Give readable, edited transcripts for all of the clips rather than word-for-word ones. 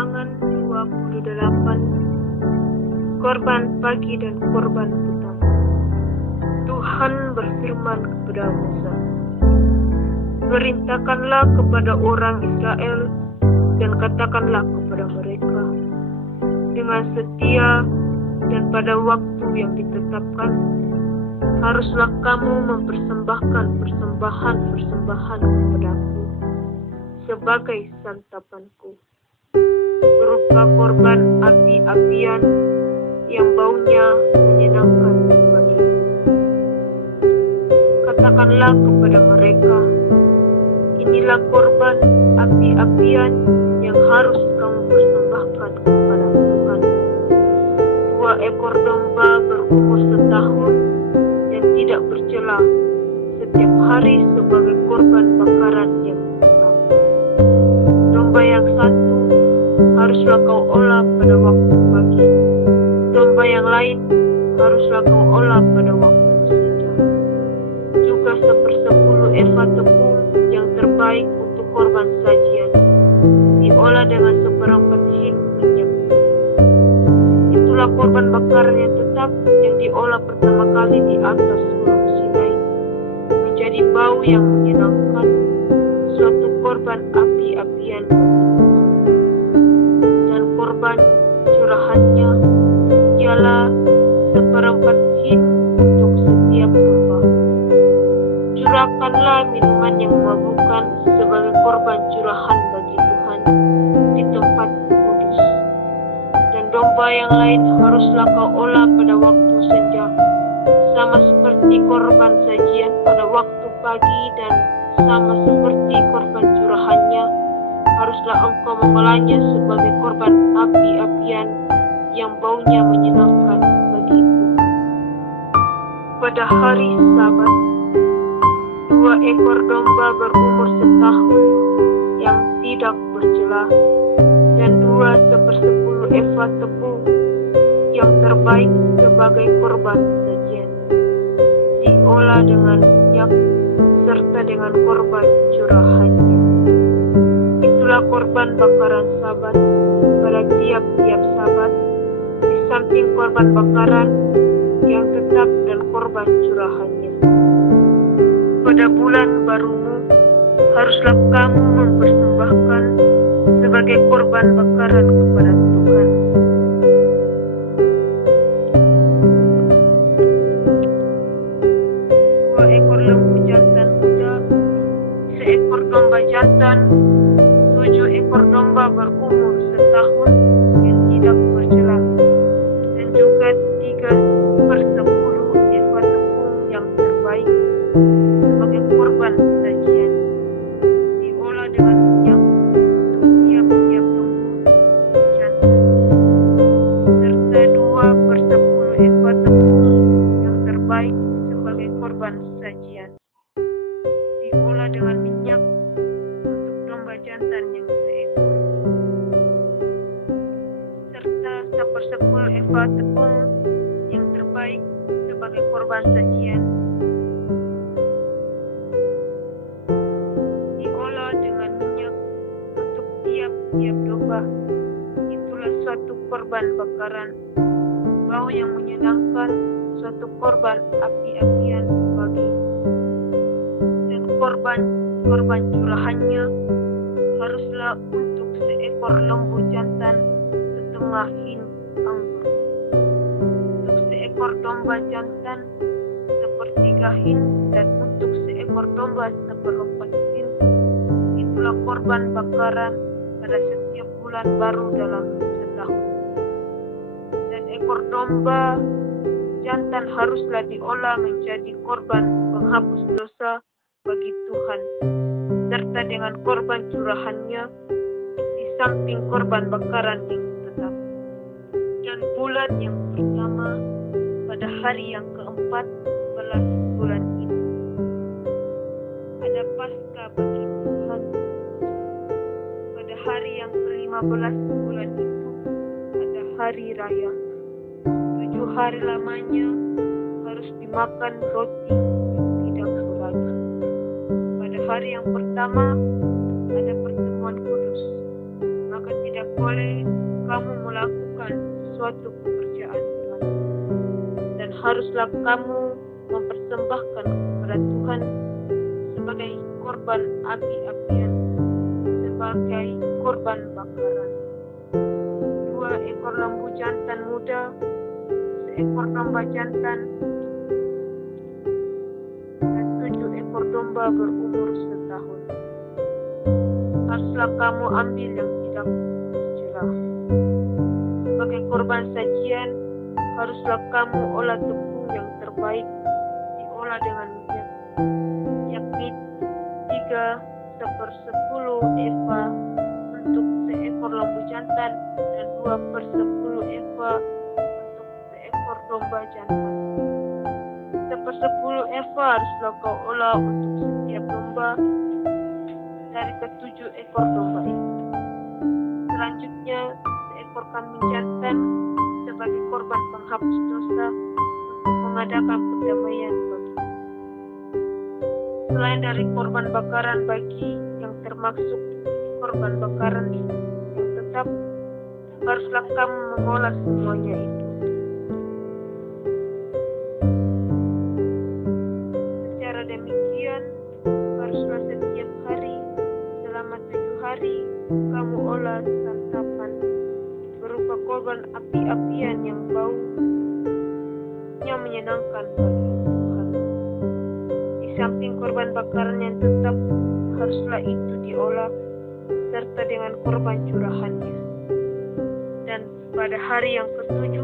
Ulangan 28. Korban pagi dan korban petang. Tuhan berfirman kepada Musa, perintahkanlah kepada orang Israel dan katakanlah kepada mereka, dengan setia dan pada waktu yang ditetapkan, haruslah kamu mempersembahkan persembahan-persembahan kepadaku sebagai santapanku, berupa korban api-apian yang baunya menyenangkan bagiku. Katakanlah kepada mereka, inilah korban api-apian yang harus kamu persembahkan kepada Tuhan. 2 ekor domba berumur setahun yang tidak bercela setiap hari sebagai korban bakaran yang tetap. Domba yang satu haruslah kau olah pada waktu pagi. Domba yang lain haruslah kau olah pada waktu senja. Juga 1/10 eva tepung yang terbaik untuk korban sajian, diolah dengan 1/4 hin minyak. Itulah korban bakaran yang tetap yang diolah pertama kali di atas Gunung Sinai, menjadi bau yang menyenangkan, suatu korban api-apian bagi Tuhan. Dan korban curahannya ialah 1/4 hin untuk setiap domba. Curahkanlah minuman yang memabukkan sebagai korban curahan bagi Tuhan di tempat kudus. Dan domba yang lain haruslah kau olah pada waktu senja, sama seperti korban sajian pada waktu pagi, dan sama seperti korban curahannya haruslah engkau mengolahnya sebagai korban api-apian yang baunya menyenangkan bagi Tuhan. Pada hari Sabat, 2 ekor domba berumur setahun yang tidak bercela, dan 2/10 eva tepung yang terbaik sebagai korban sajian, diolah dengan minyak serta dengan korban curahannya. Itulah korban bakaran Sabat pada tiap-tiap Sabat, di samping korban bakaran yang tetap dan korban curahannya. Pada bulan barumu haruslah kamu mempersembahkan sebagai korban bakaran kepada Tuhan. 2 ekor lembu jantan muda, 1 ekor domba jantan, 7 ekor domba berumur setahun yang tidak bercela, dan juga 3/10 eva tepung yang terbaik sebagai korban sajian, diolah dengan minyak untuk tiap-tiap lembu jantan, serta 2/10 eva tepung yang terbaik sebagai korban sajian, diolah dengan minyak untuk domba jantan yang seekor, serta 1/10 eva tepung yang terbaik sebagai korban sajian, diolah dengan minyak untuk tiap-tiap domba. Itulah suatu korban bakaran, bau yang menyenangkan, suatu korban api-apian bagi. Dan korban curahannya haruslah untuk 1 ekor lembu jantan setengah hin anggur, untuk 1 ekor domba jantan 1/3 hin, dan untuk 1 ekor domba 1/4 hin. Itulah korban bakaran pada setiap bulan baru dalam setahun. Dan ekor domba jantan haruslah diolah menjadi korban penghapus dosa bagi Tuhan, serta dengan korban curahannya di samping korban bakaran yang tetap. Dan bulan yang pertama pada hari yang ke-14 bulan itu ada Paskah bagi Tuhan. Pada hari yang ke-15 bulan itu ada hari raya. 7 hari lamanya harus dimakan roti yang tidak surada. Pada hari yang pertama ada pertemuan kudus, maka tidak boleh suatu pekerjaan berat. Dan haruslah kamu mempersembahkan kepada Tuhan sebagai korban api-apian, sebagai korban bakaran 2 ekor lembu jantan muda, 1 ekor domba jantan, dan 7 ekor domba berumur setahun. Haruslah kamu ambil yang tidak bercela. Sebagai korban sajian, haruslah kamu olah tepung yang terbaik, diolah dengan minyak, yakni 3/10 eva untuk 1 ekor lembu jantan dan 2/10 eva untuk 1 ekor domba jantan. 1/10 eva haruslah kau olah untuk setiap domba dari ke-7 ekor domba itu. Selanjutnya 1 ekor kambing jantan sebagai korban penghapus dosa untuk mengadakan perdamaian bagi. Selain dari korban bakaran bagi yang termaksud korban bakaran yang tetap, haruslah kamu mengolah semuanya itu. Secara demikian, haruslah setiap hari selama 7 hari kamu olah santapan berupa korban api-apian yang baunya menyenangkan bagi Tuhan. Di samping korban bakaran yang tetap, haruslah itu diolah serta dengan korban curahannya. Dan pada hari yang ke-7,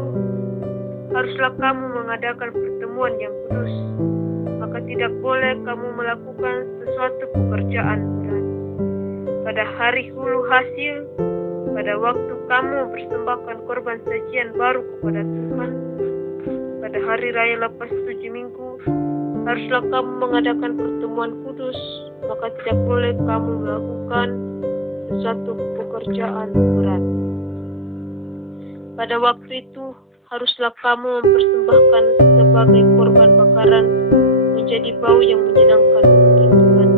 haruslah kamu mengadakan pertemuan yang kudus. Maka tidak boleh kamu melakukan sesuatu pekerjaan berat. Pada hari hulu hasil, pada waktu kamu persembahkan korban sajian baru kepada Tuhan, pada hari raya lepas 7 minggu, haruslah kamu mengadakan pertemuan kudus. Maka tidak boleh kamu melakukan sesuatu pekerjaan berat. Pada waktu itu, haruslah kamu mempersembahkan sebagai korban bakaran menjadi bau yang menyenangkan bagi Tuhan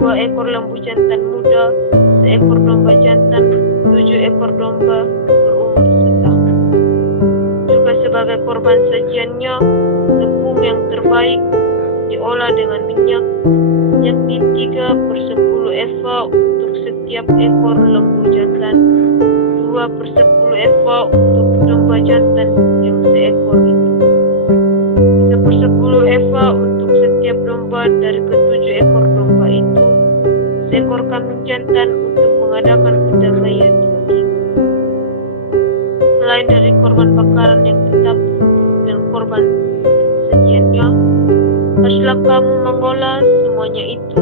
2 ekor lembu jantan muda, 1 ekor domba jantan, 7 ekor domba berumur setahun. Juga sebagai korban sajiannya, tepung yang terbaik diolah dengan minyak, yakni 3/10 eva untuk setiap ekor lembu jantan, 2/10 eva untuk domba jantan yang 1 ekor itu, 1/10 eva untuk setiap domba dari ke-7 ekor domba itu, 1 ekor kambing jantan untuk mengadakan pendamaian bagimu. Selain dari korban bakaran yang tetap dan korban sajiannya, haruslah kamu mengolah semuanya itu,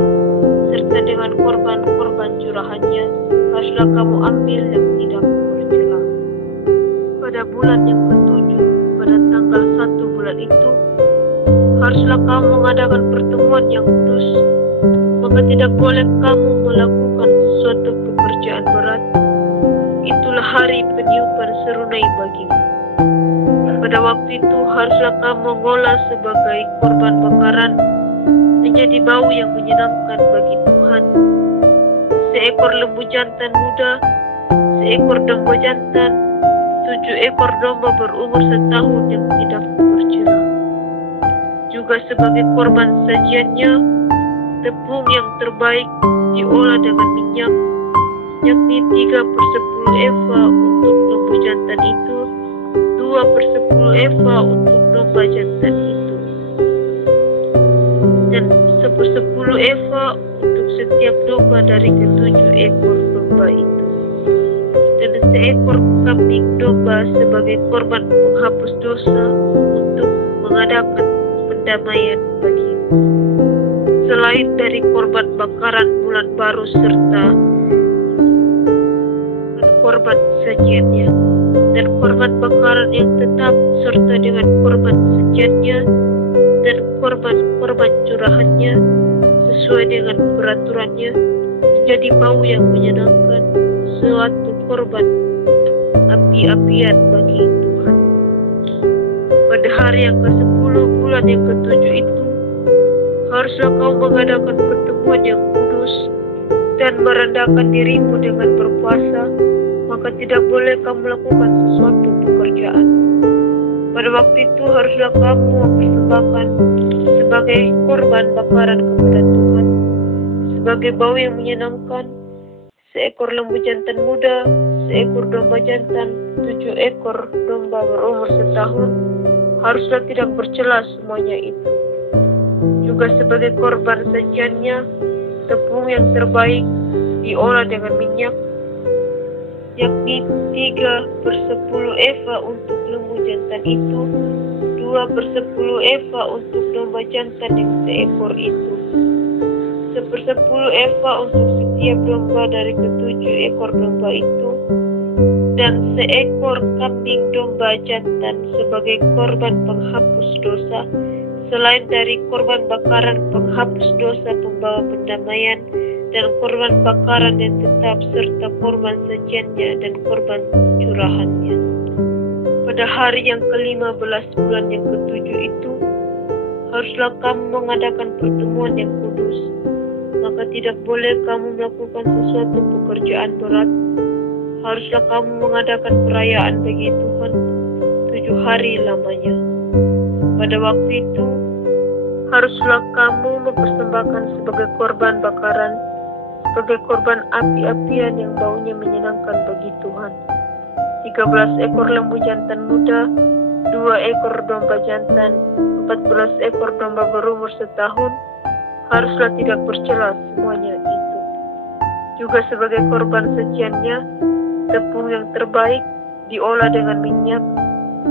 serta dengan korban-korban curahannya, haruslah kamu ambil yang tidak bercela. Pada bulan yang ke-7, pada tanggal 1 bulan itu, haruslah kamu mengadakan pertemuan yang kudus. Maka tidak boleh kamu melakukan suatu pekerjaan berat. Itulah hari peniupan serunai bagimu. Pada waktu itu haruslah kamu mengolah sebagai korban bakaran menjadi bau yang menyenangkan bagi Tuhan 1 ekor lembu jantan muda, 1 ekor domba jantan, 7 ekor domba berumur setahun yang tidak bercela. Juga sebagai korban sajiannya, tepung yang terbaik diolah dengan minyak, yakni 3/10 eva untuk lembu jantan itu, 2/10 eva untuk domba jantan itu, dan 1/10 eva untuk setiap domba dari ke-7 ekor domba itu, dan 1 ekor kambing domba sebagai korban penghapus dosa untuk mengadakan pendamaian bagimu. Selain dari korban bakaran bulan baru serta korban sajiannya, dan korban bakaran yang tetap serta dengan korban sajiannya dan korban curahannya sesuai dengan peraturannya menjadi bau yang menyenangkan, suatu korban api-apian bagi Tuhan. Pada hari yang ke-10 bulan yang ke-7 itu, haruslah kau mengadakan pertemuan yang kudus dan merendahkan dirimu dengan berpuasa. Maka tidak boleh kamu melakukan sesuatu pekerjaan. Pada waktu itu haruslah kamu mempersembahkan sebagai korban bakaran kepada Tuhan, sebagai bau yang menyenangkan, seekor lembu jantan muda, seekor domba jantan, 7 ekor domba berumur setahun, haruslah tidak bercela semuanya itu. Juga sebagai korban sajiannya, tepung yang terbaik diolah dengan minyak, yakni 3/10 eva untuk lembu jantan itu, 2/10 eva untuk domba jantan yang seekor itu, 1/10 eva untuk setiap domba dari ketujuh ekor domba itu, dan seekor kambing domba jantan sebagai korban penghapus dosa, selain dari korban bakaran penghapus dosa pembawa pendamaian, dan korban bakaran yang tetap serta korban sajiannya dan korban curahannya. Pada hari yang ke-15 bulan yang ke-7 itu, haruslah kamu mengadakan pertemuan yang kudus. Maka tidak boleh kamu melakukan sesuatu pekerjaan berat. Haruslah kamu mengadakan perayaan bagi Tuhan 7 hari lamanya. Pada waktu itu, haruslah kamu mempersembahkan sebagai korban bakaran, sebagai korban api-apian yang baunya menyenangkan bagi Tuhan, 13 ekor lembu jantan muda, 2 ekor domba jantan, 14 ekor domba berumur setahun, haruslah tidak bercela semuanya itu. Juga sebagai korban sajiannya, tepung yang terbaik diolah dengan minyak,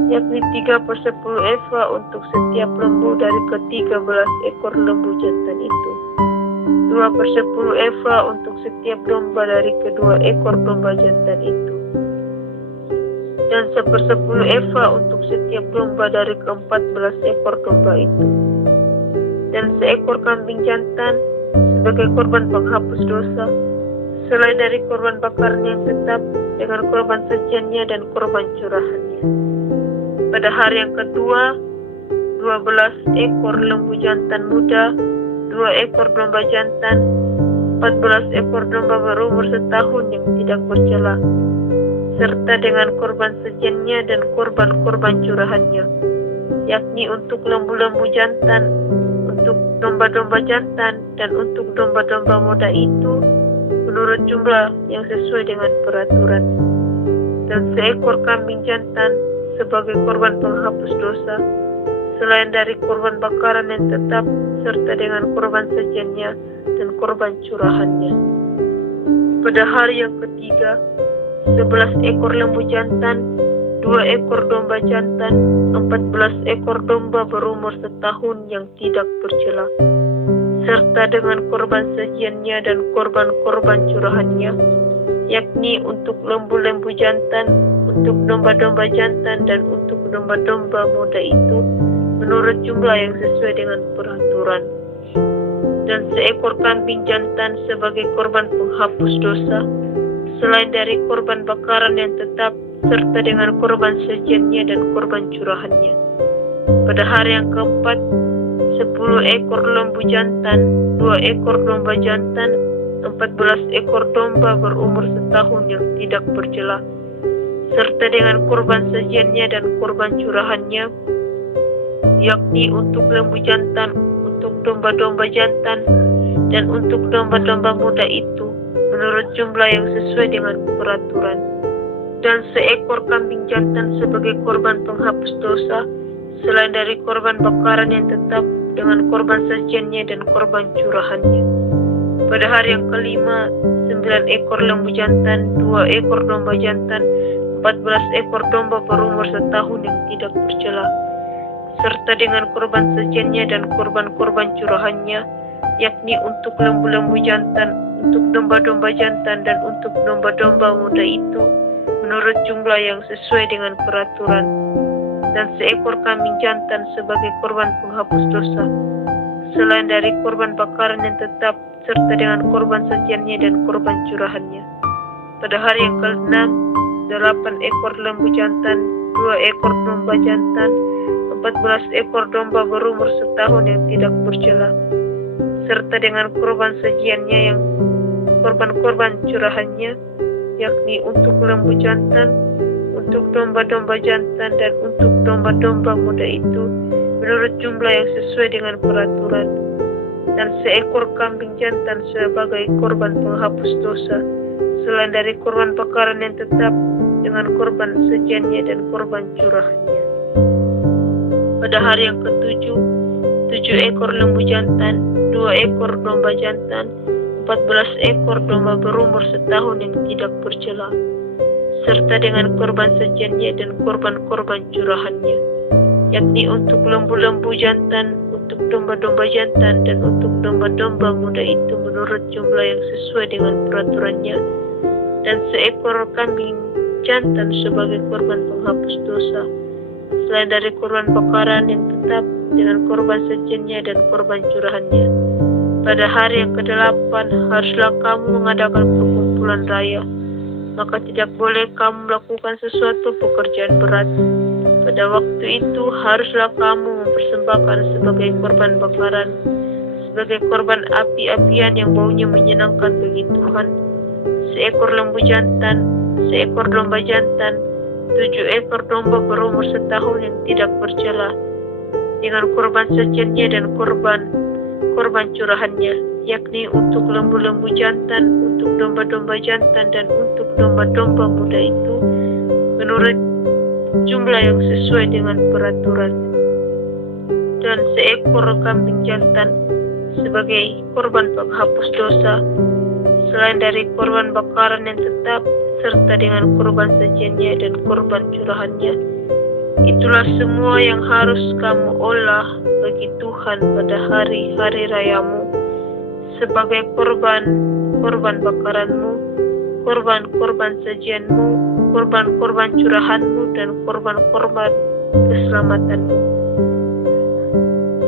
yakni 3/10 eva untuk setiap lembu dari ke-13 ekor lembu jantan itu, 2/10 eva untuk setiap domba dari kedua ekor domba jantan itu, dan 1/10 eva untuk setiap domba dari ke-14 ekor domba itu, dan seekor kambing jantan sebagai korban penghapus dosa, selain dari korban bakaran yang tetap dengan korban sajiannya dan korban curahannya. Pada hari yang kedua, 12 ekor lembu jantan muda, 2 ekor domba jantan, 14 ekor domba berumur setahun yang tidak bercela, serta dengan korban sajiannya dan korban-korban curahannya, yakni untuk lembu-lembu jantan, untuk domba-domba jantan, dan untuk domba-domba muda itu, menurut jumlah yang sesuai dengan peraturan, dan seekor kambing jantan sebagai korban penghapus dosa, selain dari korban bakaran yang tetap, serta dengan korban sajiannya dan korban curahannya. Pada hari yang ketiga, 11 ekor lembu jantan, 2 ekor domba jantan, 14 ekor domba berumur setahun yang tidak bercela, serta dengan korban sajiannya dan korban-korban curahannya, yakni untuk lembu-lembu jantan, untuk domba-domba jantan, dan untuk domba-domba muda itu, menurut jumlah yang sesuai dengan peraturan, dan seekor kambing jantan sebagai korban penghapus dosa, selain dari korban bakaran yang tetap, serta dengan korban sajiannya dan korban curahannya. Pada hari yang keempat, 10 ekor lembu jantan, 2 ekor domba jantan, 14 ekor domba berumur setahun yang tidak bercela, serta dengan korban sajiannya dan korban curahannya, yakni untuk lembu jantan, untuk domba-domba jantan, dan untuk domba-domba muda itu, menurut jumlah yang sesuai dengan peraturan, dan seekor kambing jantan sebagai korban penghapus dosa, selain dari korban bakaran yang tetap dengan korban sajiannya dan korban curahannya. Pada hari yang kelima, 9 ekor lembu jantan, 2 ekor domba jantan, 14 ekor domba berumur setahun yang tidak bercela, serta dengan korban sajiannya dan korban-korban curahannya, yakni untuk lembu-lembu jantan, untuk domba-domba jantan, dan untuk domba-domba muda itu, menurut jumlah yang sesuai dengan peraturan, dan seekor kambing jantan sebagai korban penghapus dosa, selain dari korban bakaran yang tetap, serta dengan korban sajiannya dan korban curahannya. Pada hari yang ke-6, 8 ekor lembu jantan, 2 ekor domba jantan, 14 ekor domba berumur setahun yang tidak bercela, serta dengan korban sajiannya yang korban-korban curahannya, yakni untuk lembu jantan, untuk domba-domba jantan dan untuk domba-domba muda itu menurut jumlah yang sesuai dengan peraturan, dan seekor kambing jantan sebagai korban penghapus dosa, selain dari korban bakaran yang tetap dengan korban sajiannya dan korban curahnya. Pada hari yang ketujuh, 7 ekor lembu jantan, 2 ekor domba jantan, 14 ekor domba berumur setahun yang tidak bercela, serta dengan korban sajiannya dan korban-korban curahannya, yakni untuk lembu-lembu jantan, untuk domba-domba jantan, dan untuk domba-domba muda itu menurut jumlah yang sesuai dengan peraturannya, dan seekor kambing jantan sebagai korban penghapus dosa, selain dari korban bakaran yang tetap dengan korban sajiannya dan korban curahannya. Pada hari yang ke-8 haruslah kamu mengadakan perkumpulan raya, maka tidak boleh kamu melakukan sesuatu pekerjaan berat. Pada waktu itu haruslah kamu mempersembahkan sebagai korban bakaran, sebagai korban api-apian yang baunya menyenangkan bagi Tuhan, seekor lembu jantan, seekor domba jantan, 7 ekor domba berumur setahun yang tidak bercela, dengan korban sajiannya dan korban curahannya, yakni untuk lembu-lembu jantan, untuk domba-domba jantan, dan untuk domba-domba muda itu menurut jumlah yang sesuai dengan peraturan, dan seekor kambing jantan sebagai korban penghapus dosa, selain dari korban bakaran yang tetap serta dengan korban sajiannya dan korban curahannya. Itulah semua yang harus kamu olah bagi Tuhan pada hari-hari rayamu sebagai korban bakaranmu, korban sajianmu, korban curahanmu, dan korban keselamatanmu,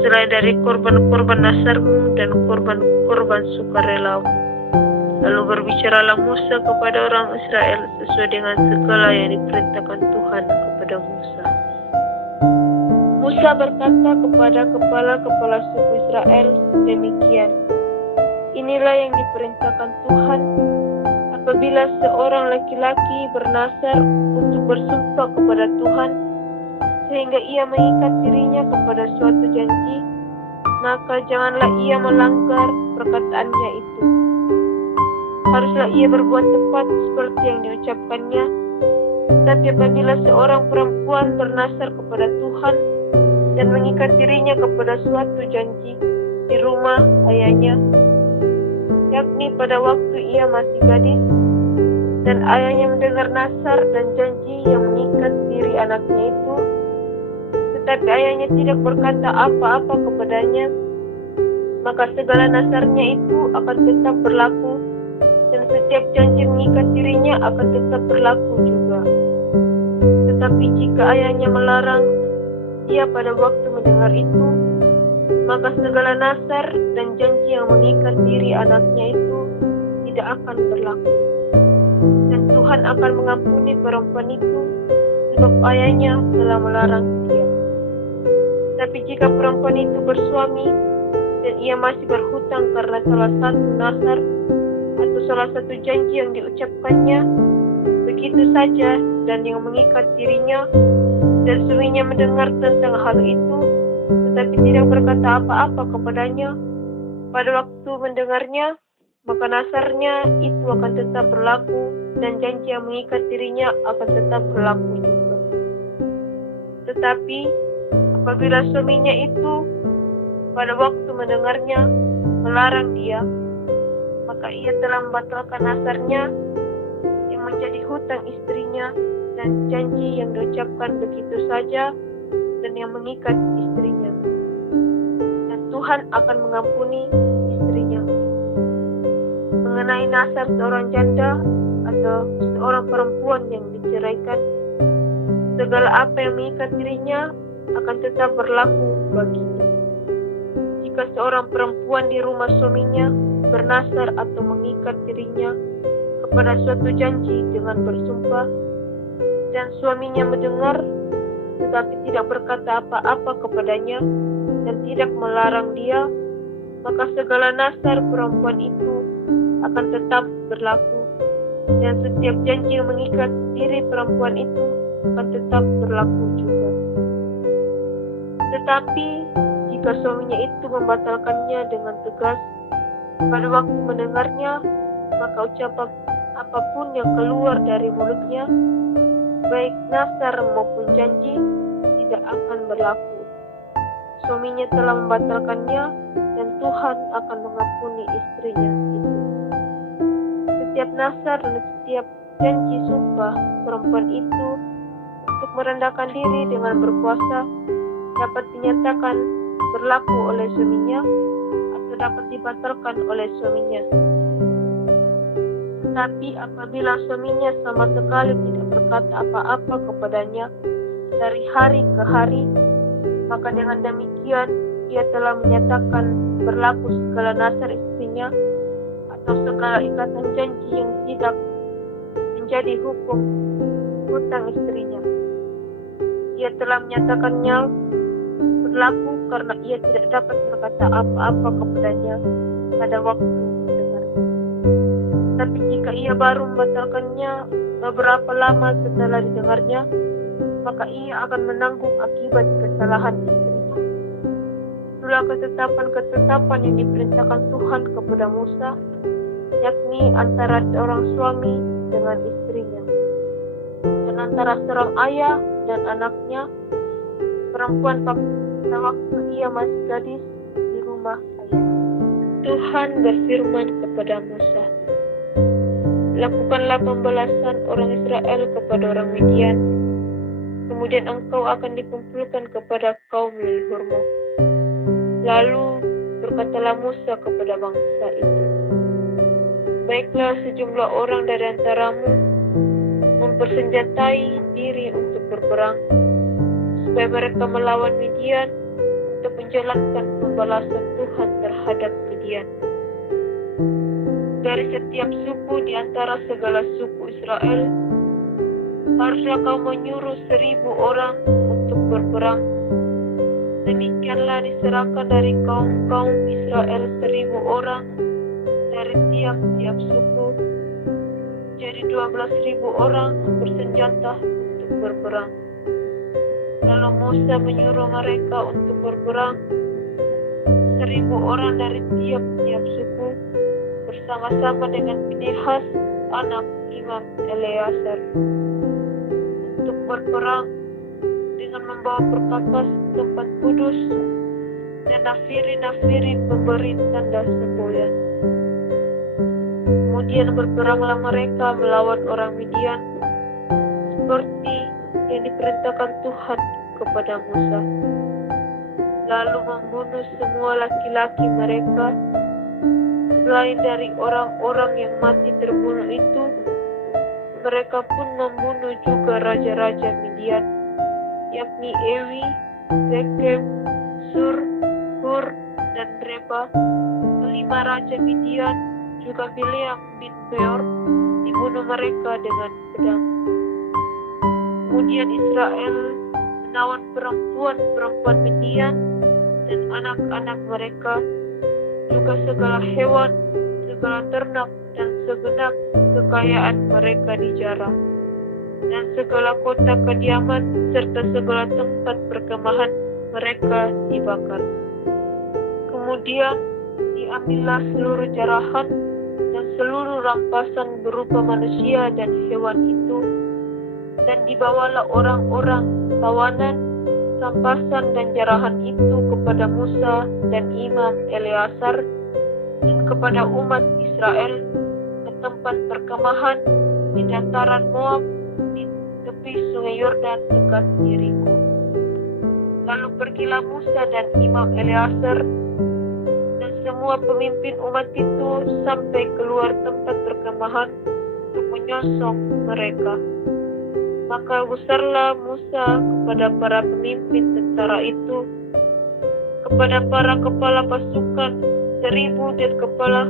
selain dari korban nasarmu dan korban sukarelamu. Lalu berbicaralah Musa kepada orang Israel sesuai dengan segala yang diperintahkan Tuhan kepada Musa. Musa berkata kepada kepala-kepala suku Israel demikian, inilah yang diperintahkan Tuhan, apabila seorang laki-laki bernasar untuk bersumpah kepada Tuhan, sehingga ia mengikat dirinya kepada suatu janji, maka janganlah ia melanggar perkataannya itu. Haruslah ia berbuat tepat seperti yang diucapkannya. Tetapi apabila seorang perempuan bernasar kepada Tuhan dan mengikat dirinya kepada suatu janji di rumah ayahnya, yakni pada waktu ia masih gadis, dan ayahnya mendengar nasar dan janji yang mengikat diri anaknya itu, tetapi ayahnya tidak berkata apa-apa kepadanya, maka segala nasarnya itu akan tetap berlaku, dan setiap janji mengikat dirinya akan tetap berlaku juga. Tetapi jika ayahnya melarang dia pada waktu mendengar itu, maka segala nasar dan janji yang mengikat diri anaknya itu tidak akan berlaku. Dan Tuhan akan mengampuni perempuan itu sebab ayahnya telah melarang dia. Tapi jika perempuan itu bersuami dan ia masih berhutang karena salah satu nasar atau salah satu janji yang diucapkannya begitu saja, dan yang mengikat dirinya, dan suaminya mendengar tentang hal itu tetapi tidak berkata apa-apa kepadanya pada waktu mendengarnya, maka nasarnya itu akan tetap berlaku, dan janji yang mengikat dirinya akan tetap berlaku juga. Tetapi apabila suaminya itu pada waktu mendengarnya melarang dia, maka ia telah membatalkan nasarnya yang menjadi hutang istrinya dan janji yang diucapkan begitu saja dan yang mengikat istrinya. Dan Tuhan akan mengampuni istrinya. Mengenai nasar seorang janda atau seorang perempuan yang diceraikan, segala apa yang mengikat dirinya akan tetap berlaku baginya. Jika seorang perempuan di rumah suaminya bernasar atau mengikat dirinya kepada suatu janji dengan bersumpah, dan suaminya mendengar tetapi tidak berkata apa-apa kepadanya dan tidak melarang dia, maka segala nasar perempuan itu akan tetap berlaku, dan setiap janji yang mengikat diri perempuan itu akan tetap berlaku juga. Tetapi jika suaminya itu membatalkannya dengan tegas pada waktu mendengarnya, maka ucapan apapun yang keluar dari mulutnya, baik nazar maupun janji, tidak akan berlaku. Suaminya telah membatalkannya dan Tuhan akan mengampuni istrinya itu. Setiap nazar dan setiap janji sumpah perempuan itu untuk merendahkan diri dengan berpuasa dapat dinyatakan berlaku oleh suaminya atau dapat dibatalkan oleh suaminya. Tetapi apabila suaminya sama sekali tidak berkata apa-apa kepadanya dari hari ke hari, maka dengan demikian ia telah menyatakan berlaku segala nazar istrinya atau segala ikatan janji yang tidak menjadi hukum hutang istrinya. Ia telah menyatakannya berlaku karena ia tidak dapat berkata apa-apa kepadanya pada waktu mendengarnya. Tapi jika ia baru membatalkannya beberapa lama setelah didengarnya, maka ia akan menanggung akibat kesalahan istrinya. Itulah ketetapan-ketetapan yang diperintahkan Tuhan kepada Musa, yakni antara seorang suami dengan istrinya, dan antara seorang ayah dan anaknya, perempuan pada waktu ia masih gadis di rumah ayah. Tuhan berfirman kepada Musa, lakukanlah pembalasan orang Israel kepada orang Midian, kemudian engkau akan dikumpulkan kepada kaum leluhurmu. Lalu berkatalah Musa kepada bangsa itu, baiklah sejumlah orang dari antaramu mempersenjatai diri untuk berperang, supaya mereka melawan Midian untuk menjalankan pembalasan Tuhan terhadap Midian. Dari setiap suku di antara segala suku Israel, haruslah kau menyuruh 1,000 orang untuk berperang. Demikianlah diserahkan dari kaum Israel 1,000 orang dari tiap-tiap suku, jadi 12.000 orang bersenjata untuk berperang. Lalu Musa menyuruh mereka untuk berperang, 1,000 orang dari tiap-tiap suku, bersama-sama dengan Pinehas, anak Imam Eleazar, untuk berperang dengan membawa perkakas tempat kudus dan nafiri-nafiri pemberi tanda semboyan. Kemudian berperanglah mereka melawan orang Midian seperti yang diperintahkan Tuhan kepada Musa. Lalu membunuh semua laki-laki mereka. Selain dari orang-orang yang mati terbunuh itu, mereka pun membunuh juga raja-raja Midian, yakni Ewi, Rekem, Sur, Hur, dan Reba. 5 raja Midian, juga Bileam bin Beor, dibunuh mereka dengan pedang. Kemudian Israel menawan perempuan-perempuan Midian dan anak-anak mereka, juga segala hewan, segala ternak, dan segenap kekayaan mereka dijarah, dan segala kota kediaman serta segala tempat perkemahan mereka dibakar. Kemudian diambillah seluruh jarahan dan seluruh rampasan berupa manusia dan hewan itu, dan dibawalah orang-orang tawanan, rampasan dan jarahan itu kepada Musa dan Imam Eleazar dan kepada umat Israel ke tempat perkemahan di dataran Moab di tepi sungai Yordan dekat Yeriko. Lalu pergilah Musa dan Imam Eleazar dan semua pemimpin umat itu sampai keluar tempat perkemahan untuk menyosong mereka. Maka gusarlah Musa kepada para pemimpin tentara itu, kepada para kepala pasukan 1,000 dan kepala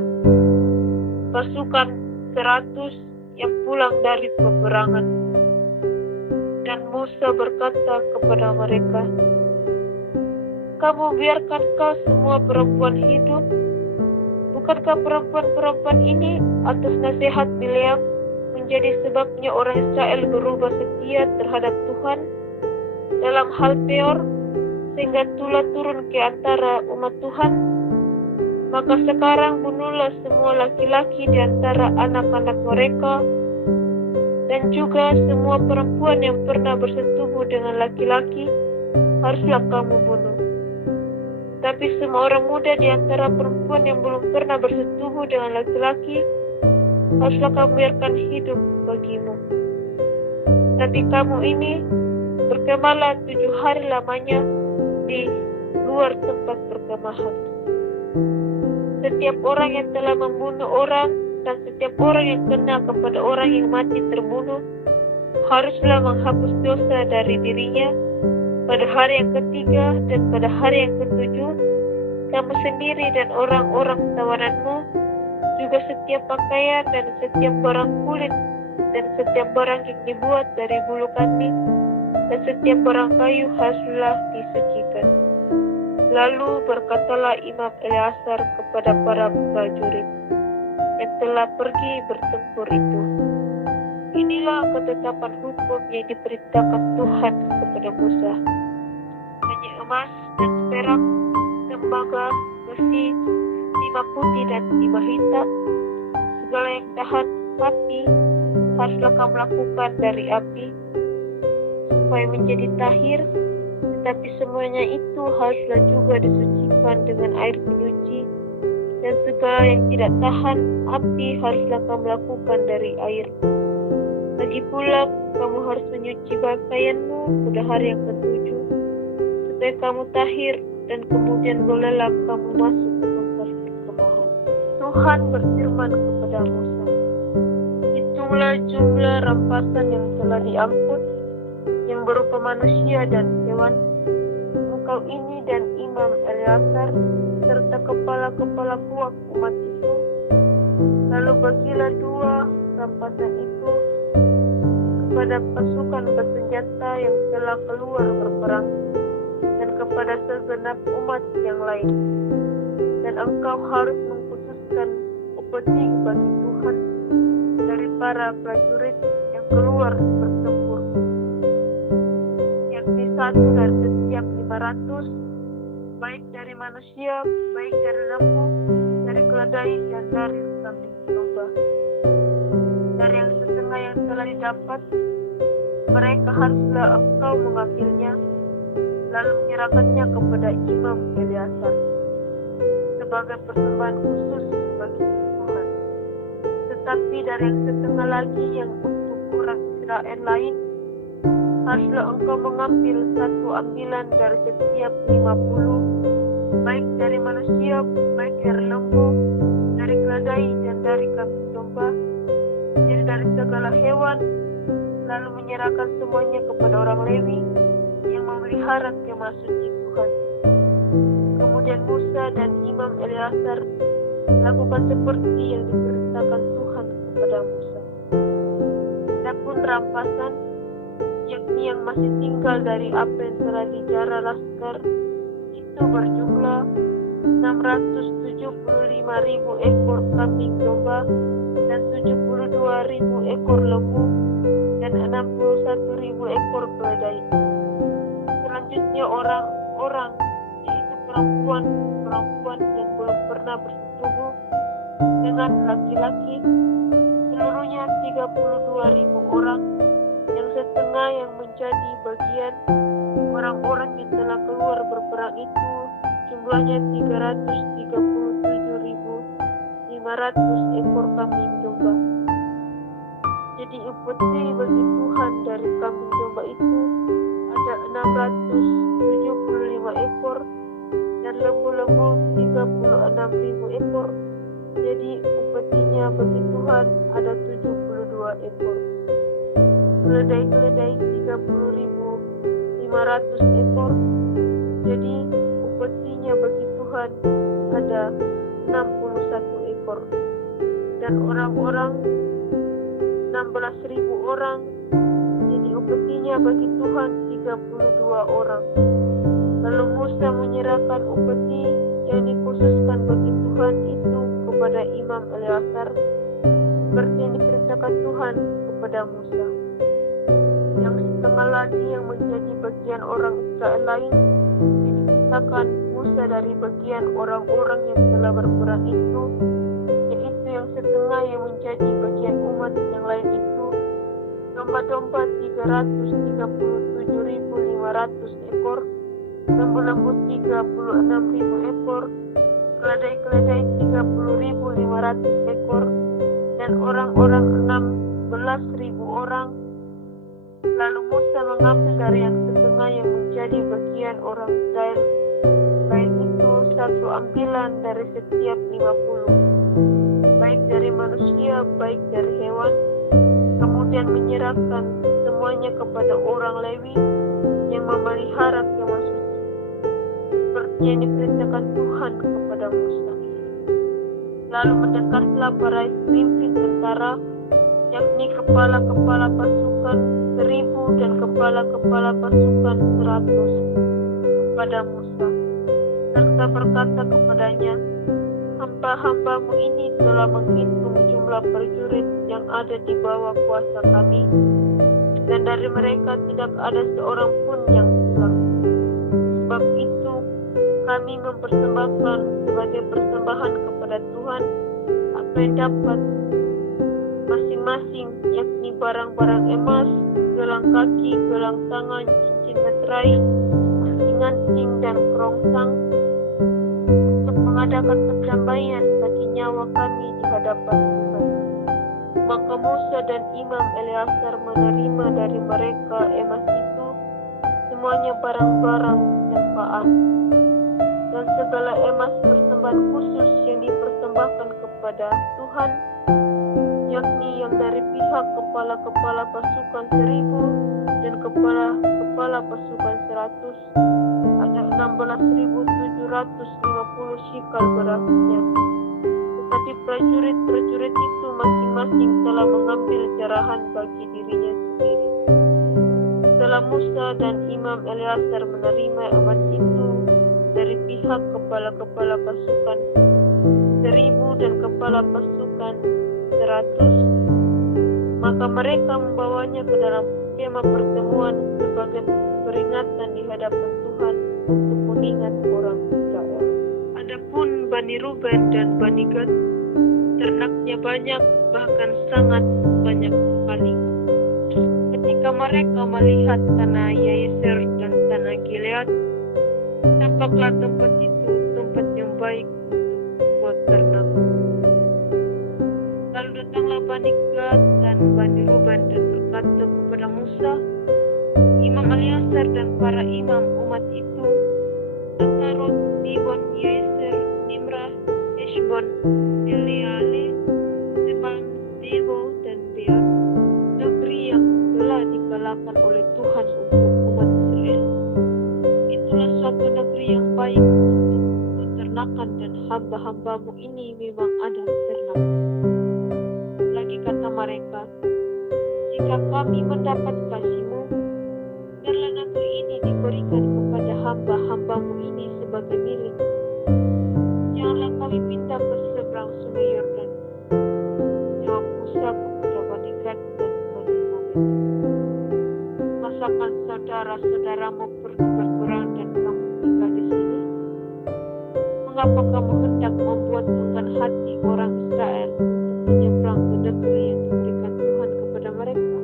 pasukan 100 yang pulang dari peperangan. Dan Musa berkata kepada mereka, kamu biarkankah semua perempuan hidup? Bukankah perempuan-perempuan ini atas nasihat Bileam menjadi sebabnya orang Israel berubah setia terhadap Tuhan dalam hal Peor, sehingga Tulah turun ke antara umat Tuhan. Maka sekarang bunuhlah semua laki-laki di antara anak-anak mereka, dan juga semua perempuan yang pernah bersetubuh dengan laki-laki haruslah kamu bunuh. Tapi semua orang muda di antara perempuan yang belum pernah bersetubuh dengan laki-laki haruslah kamu biarkan hidup bagimu. Tapi kamu ini berkemahlah 7 hari lamanya di luar tempat perkemahan. Setiap orang yang telah membunuh orang dan setiap orang yang kena kepada orang yang mati terbunuh haruslah menghapus dosa dari dirinya pada hari yang ketiga, dan pada hari yang ketujuh kamu sendiri dan orang-orang tawananmu, juga setiap pakaian dan setiap barang kulit dan setiap barang yang dibuat dari bulu kambing dan setiap barang kayu haruslah disucikan. Lalu berkatalah Imam Eleazar kepada para prajurit yang telah pergi bertempur itu, inilah ketetapan hukum yang diperintahkan Tuhan kepada Musa. Hanya emas dan perak, tembaga, besi, timah putih dan timah hitam, segala yang tahan api haruslah kamu lakukan dari api, supaya menjadi tahir. Tetapi semuanya itu haruslah juga disucikan dengan air penyuci, dan segala yang tidak tahan api haruslah kamu lakukan dari air. Lagi pula kamu harus menyuci pakaianmu pada hari yang ketujuh, supaya kamu tahir, dan kemudian bolehlah kamu masuk ke tempat perkemahan. Tuhan berfirman kepada Musa, hitunglah jumlah rampasan yang telah diangkut, yang berupa manusia dan hewan, engkau ini dan Imam Eleazar serta kepala-kepala puak umat itu. Lalu bagilah 2 rampasan itu kepada pasukan bersenjata yang telah keluar berperang, dan kepada segenap umat yang lain. Dan engkau harus mengkhususkan upeti bagi Tuhan dari para prajurit yang keluar bertempur, yakni 1 dari setiap 500, baik dari manusia, baik dari lembu, dari keledai, dan dari kambing domba. Dari yang setengah yang telah didapat, mereka haruslah engkau mengambilnya, lalu menyerahkannya kepada Imam Eleazar sebagai persembahan khusus bagi Tuhan. Tetapi dari yang setengah lagi yang untuk orang Israel lain, haruslah engkau mengambil 1 ambilan dari setiap 50, baik dari manusia, baik dari lembu, dari keledai, dan dari kambing domba, jadi dari segala hewan, lalu menyerahkan semuanya kepada orang Lewi yang memelihara kemah suci Tuhan. Kemudian Musa dan Imam Eleazar lakukan seperti yang diperintahkan Tuhan kepada Musa. Adapun rampasan, yakni yang masih tinggal dari apa yang telah dijara laskar, itu berjumlah 675.000 ekor kambing domba dan 72.000 ekor lembu dan 61.000 ekor keledai. Selanjutnya orang-orang, yaitu perempuan yang belum pernah bersetubuh dengan laki-laki, seluruhnya 32.000 orang, yang setengah yang menjadi bagian orang-orang yang telah keluar berperang itu jumlahnya 337.500 ekor kambing domba. Jadi upeti bagi Tuhan dari kambing domba itu ada 675 ekor, dan lembu-lembu 36.000 ekor. Jadi upetinya bagi Tuhan ada 72 ekor. Keledai-keledai 30.500 ekor. Jadi upetinya bagi Tuhan ada 61 ekor. Dan orang-orang 16.000 orang. Jadi upetinya bagi Tuhan 32 orang. Lalu Musa menyerahkan upeti yang dikhususkan bagi Tuhan itu kepada Imam Eleazar seperti yang diperintahkan Tuhan kepada Musa. Yang setengah lagi yang menjadi bagian orang Israel lain yang dipisahkan Musa dari bagian orang-orang yang telah berperang itu, yaitu yang setengah yang menjadi bagian umat yang lain itu, domba-domba 337.500 ekor, lembu-lembu 36.000 ekor, keledai-keledai 30.500 ekor, dan orang-orang 16.000 orang. Lalu Musa mengambil dari yang setengah yang menjadi bagian orang Israel lain itu satu ambilan dari setiap 50, baik dari manusia, baik dari hewan, kemudian menyerahkan semuanya kepada orang Lewi yang memelihara kemah suci, seperti yang diperintahkan Tuhan kepada Musa. Lalu mendekatlah para pemimpin tentara, yakni kepala-kepala pasukan 1.000 dan kepala-kepala pasukan 100 kepada Musa, serta berkata kepadanya, hamba-hambamu ini telah menghitung jumlah prajurit yang ada di bawah kuasa kami, dan dari mereka tidak ada seorang pun yang hilang. Sebab itu kami mempersembahkan sebagai persembahan kepada Tuhan apa yang dapat masing-masing, yakni barang-barang emas, gelang kaki, gelang tangan, cincin meterai, anting-anting, dan kerongsang, untuk mengadakan pendamaian bagi nyawa kami di hadapan Tuhan. Maka Musa dan Imam Eleazar menerima dari mereka emas itu, semuanya barang-barang sembaan, dan segala emas persembahan khusus yang dipersembahkan kepada Tuhan, yakni yang dari pihak kepala-kepala pasukan 1.000 dan kepala-kepala pasukan 100, ada 16.750 shikal berasnya. Tetapi prajurit-prajurit itu masing-masing telah mengambil jarahan bagi dirinya sendiri. Setelah Musa dan Imam Eleazar menerima emas itu dari pihak kepala-kepala pasukan 1.000 dan kepala pasukan 100, maka mereka membawanya ke dalam kemah pertemuan sebagai peringatan di hadapan Tuhan untuk mengingat orang Israel. Adapun Bani Ruben dan Bani Gad, ternaknya banyak, bahkan sangat banyak sekali. Ketika mereka melihat tanah Yaser dan tanah Gilead, tampaklah tempat itu tempat yang baik untuk buat ternak. Lalu datanglah Bani Gad dan Bani Ruben dan berkata kepada Musa, Imam Eleazar dan para imam umat itu, Atarot, Dibon, Yaser, Nimrah, Heshbon, Eleale, Sebam, Dewo, dan Beer, negeri yang telah dikalahkan oleh Tuhan untuk umat Israel. Itulah suatu negeri yang baik untuk peternakan, dan hamba-hambamu ini memang ada ternak. Lagi kata mereka, jika kami mendapat kasih-Mu, biarlah negeri ini diberikan kepada hamba-hambamu ini sebagai milik. Janganlah kami pindah ke seberang sungai Yordan. Jawab Musa kepada Bani Gad dan Bani Ruben, masakan saudara-saudaramu pergi berperang dan kamu tinggal di sini? Mengapa kamu hendak membuat enggan hati orang Israel untuk menyeberang ke negeri yang diberikan Tuhan kepada mereka?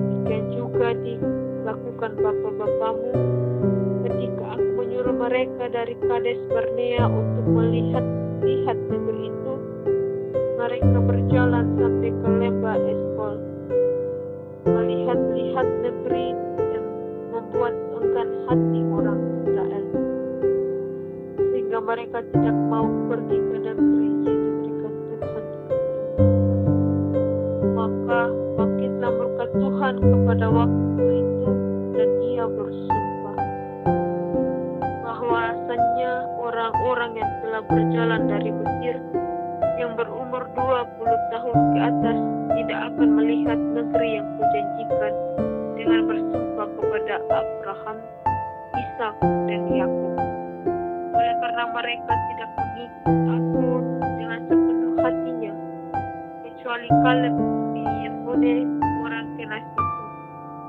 Demikian juga dilakukan bapa-bapamu ketika aku menyuruh mereka dari Kades Barnea untuk melihat negeri itu. Mereka berjalan sampai ke lembah Eskol, melihat-lihat negeri yang membuat enggan hati orang Israel, sehingga mereka tidak mau pergi ke negeri yang diberikan Tuhan kepada mereka. Maka bangkitlah murka Tuhan kepada waktu itu, dan Ia bersumpah bahwasanya orang-orang yang telah berjalan dari Mesir yang berumur 20 tahun ke atas tidak akan melihat negeri yang Kujanjikan dengan bersumpah kepada Abraham, Ishak, dan Yakub. Oleh karena mereka tidak mengikut aku dengan sepenuh hatinya, kecuali Kaleb bin Yefune orang Kenas itu,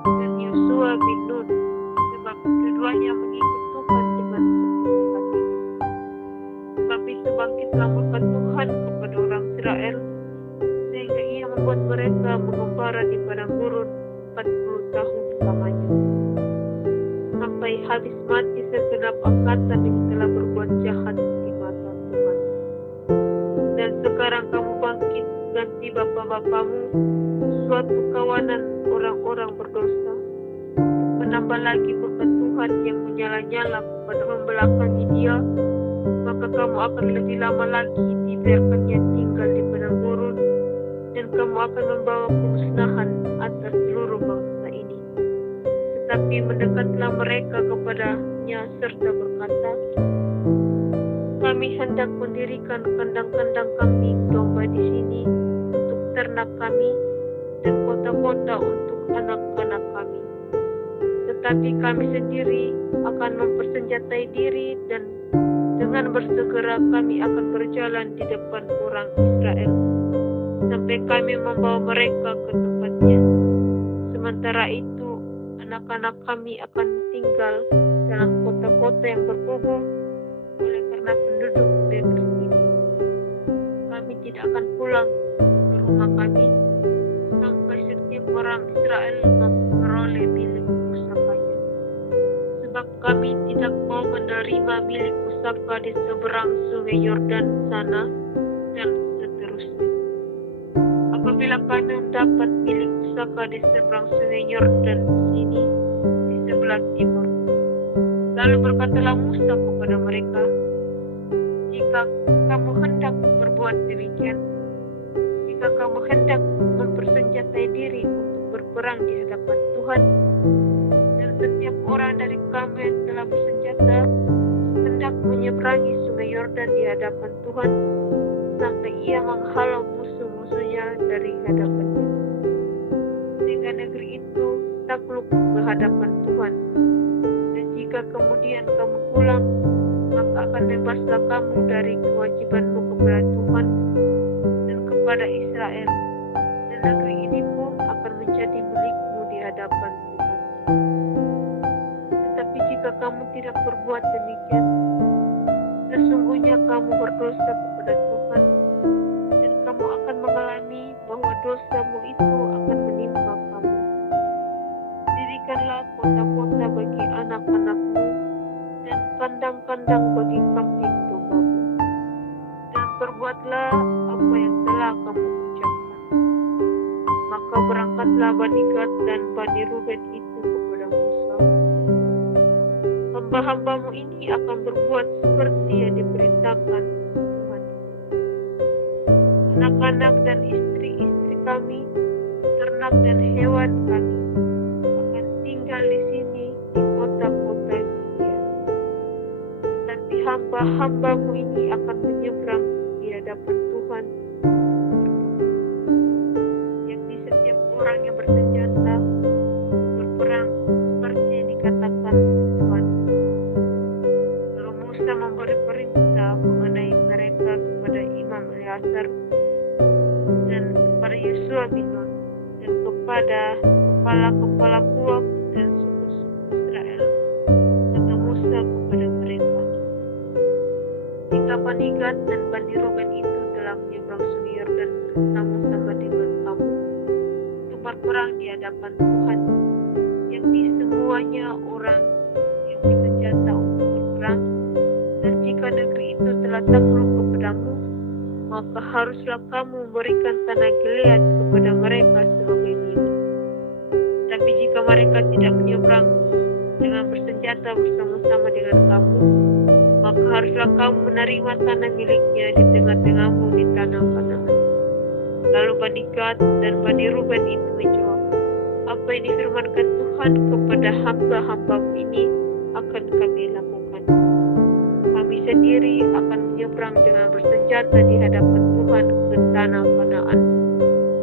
dan Yosua bin Nun, sebab keduanya mengikut Tuhan dengan sepenuh hatinya. Sebab itu bangkitlah murka Tuhan kepada orang Israel, sehingga ia membuat mereka mengembara di padang gurun 40 tahun lamanya, sampai habis mati segenap angkatan yang telah berbuat jahat di mata Tuhan. Dan sekarang kamu bangkit, ganti bapa-bapamu suatu kawanan orang-orang berdosa, menambah lagi murka Tuhan yang menyala-nyala pada membelakangi dia, maka kamu akan lebih lama lagi dibiarkannya tinggal di padang gurun, dan kamu akan membawa kemusnahan atas seluruh bangsa ini. Tetapi mendekatlah mereka kepadanya serta berkata, kami hendak mendirikan kandang-kandang kambing domba di sini untuk ternak kami dan kota-kota untuk anak-anak kami. Tetapi kami sendiri akan mempersenjatai diri, dan dengan bersegera kami akan berjalan di depan orang Israel sampai kami membawa mereka ke tempatnya. Sementara itu anak-anak kami akan tinggal dalam kota-kota yang berkubu oleh karena penduduk negeri ini. Kami tidak akan pulang ke rumah kami sampai setiap orang Israel memperoleh milik pusakanya. Sebab kami tidak mau menerima milik pusaka di seberang sungai Yordan sana dan seterusnya. Apabila kami mendapat milik pusaka di seberang sungai Yordan sini di sebelah timur, lalu berkatalah Musa kepada mereka, jika kamu hendak berbuat demikian, jika kamu hendak mempersenjatai diri untuk berperang di hadapan Tuhan, dan setiap orang dari kamu yang telah bersenjata hendak menyeberangi sungai Yordan di hadapan Tuhan, sampai ia menghalau musuh-musuhnya dari hadapannya, sehingga negeri itu takluk ke hadapan Tuhan. Dan jika kemudian kamu pulang, maka akan bebaslah kamu dari kewajibanmu kepada Tuhan dan kepada Israel, dan negeri ini pun akan menjadi milikmu di hadapan Tuhan. Tetapi jika kamu tidak berbuat demikian, sesungguhnya kamu berdosa kepada Tuhan, dan kamu akan mengalami bahwa dosamu itu akan menimpa kamu. Dirikanlah kota-kota bagi anak-anakmu dan kandang-kandang bagi kambing dombamu, dan perbuatlah apa yang telah kamu ucapkan. Maka berangkatlah Bani Gad dan Bani Ruben itu kepada Musa. Hamba-hambamu ini akan berbuat seperti yang diperintahkan Tuhan. Anak-anak dan istri-istri kami, ternak dan hewan kami akan tinggal di sini di kota-kota Gilead. Tetapi hamba-hambamu ini akan menyeberang di hadapan Tuhan, yakni setiap orang yang bersenjata berperang seperti yang dikatakan Tuhan. Lalu Musa memberi perintah mengenai mereka kepada Imam Eleazar dan kepada Yosua bin Nun dan kepada kepala-kepala puak dan suku-suku Israel. Kata Musa kepada mereka, jika Bani Gad dan Bani Ruben itu telah menyeberang sungai Yordan bersama-sama dengan kamu untuk berperang di hadapan Tuhan, yakni semuanya orang yang bersenjata untuk berperang, dan jika negeri itu telah takluk kepadamu, maka haruslah kamu memberikan tanah Gilead kepada mereka sebagai milik. Tapi jika mereka tidak menyeberang dengan bersenjata bersama-sama dengan kamu, maka haruslah kamu menerima tanah miliknya di tengah-tengahmu di tanah Kanaan. Lalu Bani Gad dan Bani Ruben itu menjawab, apa yang difirmankan Tuhan kepada hamba-hambamu ini akan kami lakukan. Kami sendiri akan menyeberang dengan bersenjata di hadapan Tuhan ke tanah Kanaan.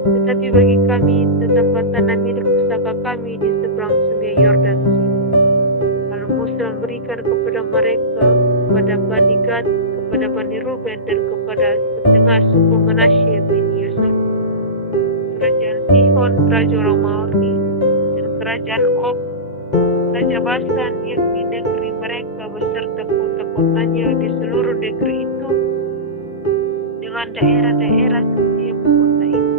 Tetapi bagi kami tetaplah tanah milik pusaka kami di seberang sungai Yordan sini. Lalu Musa memberikan kepada mereka, kepada Bani Gad, kepada Bani Ruben, dan kepada setengah suku Manasye bin Yusuf Sihon, raja orang Maori, dan kerajaan Og, raja Basan yang di negeri mereka beserta kota-kotanya di seluruh negeri itu, dengan daerah-daerah setiap kota itu.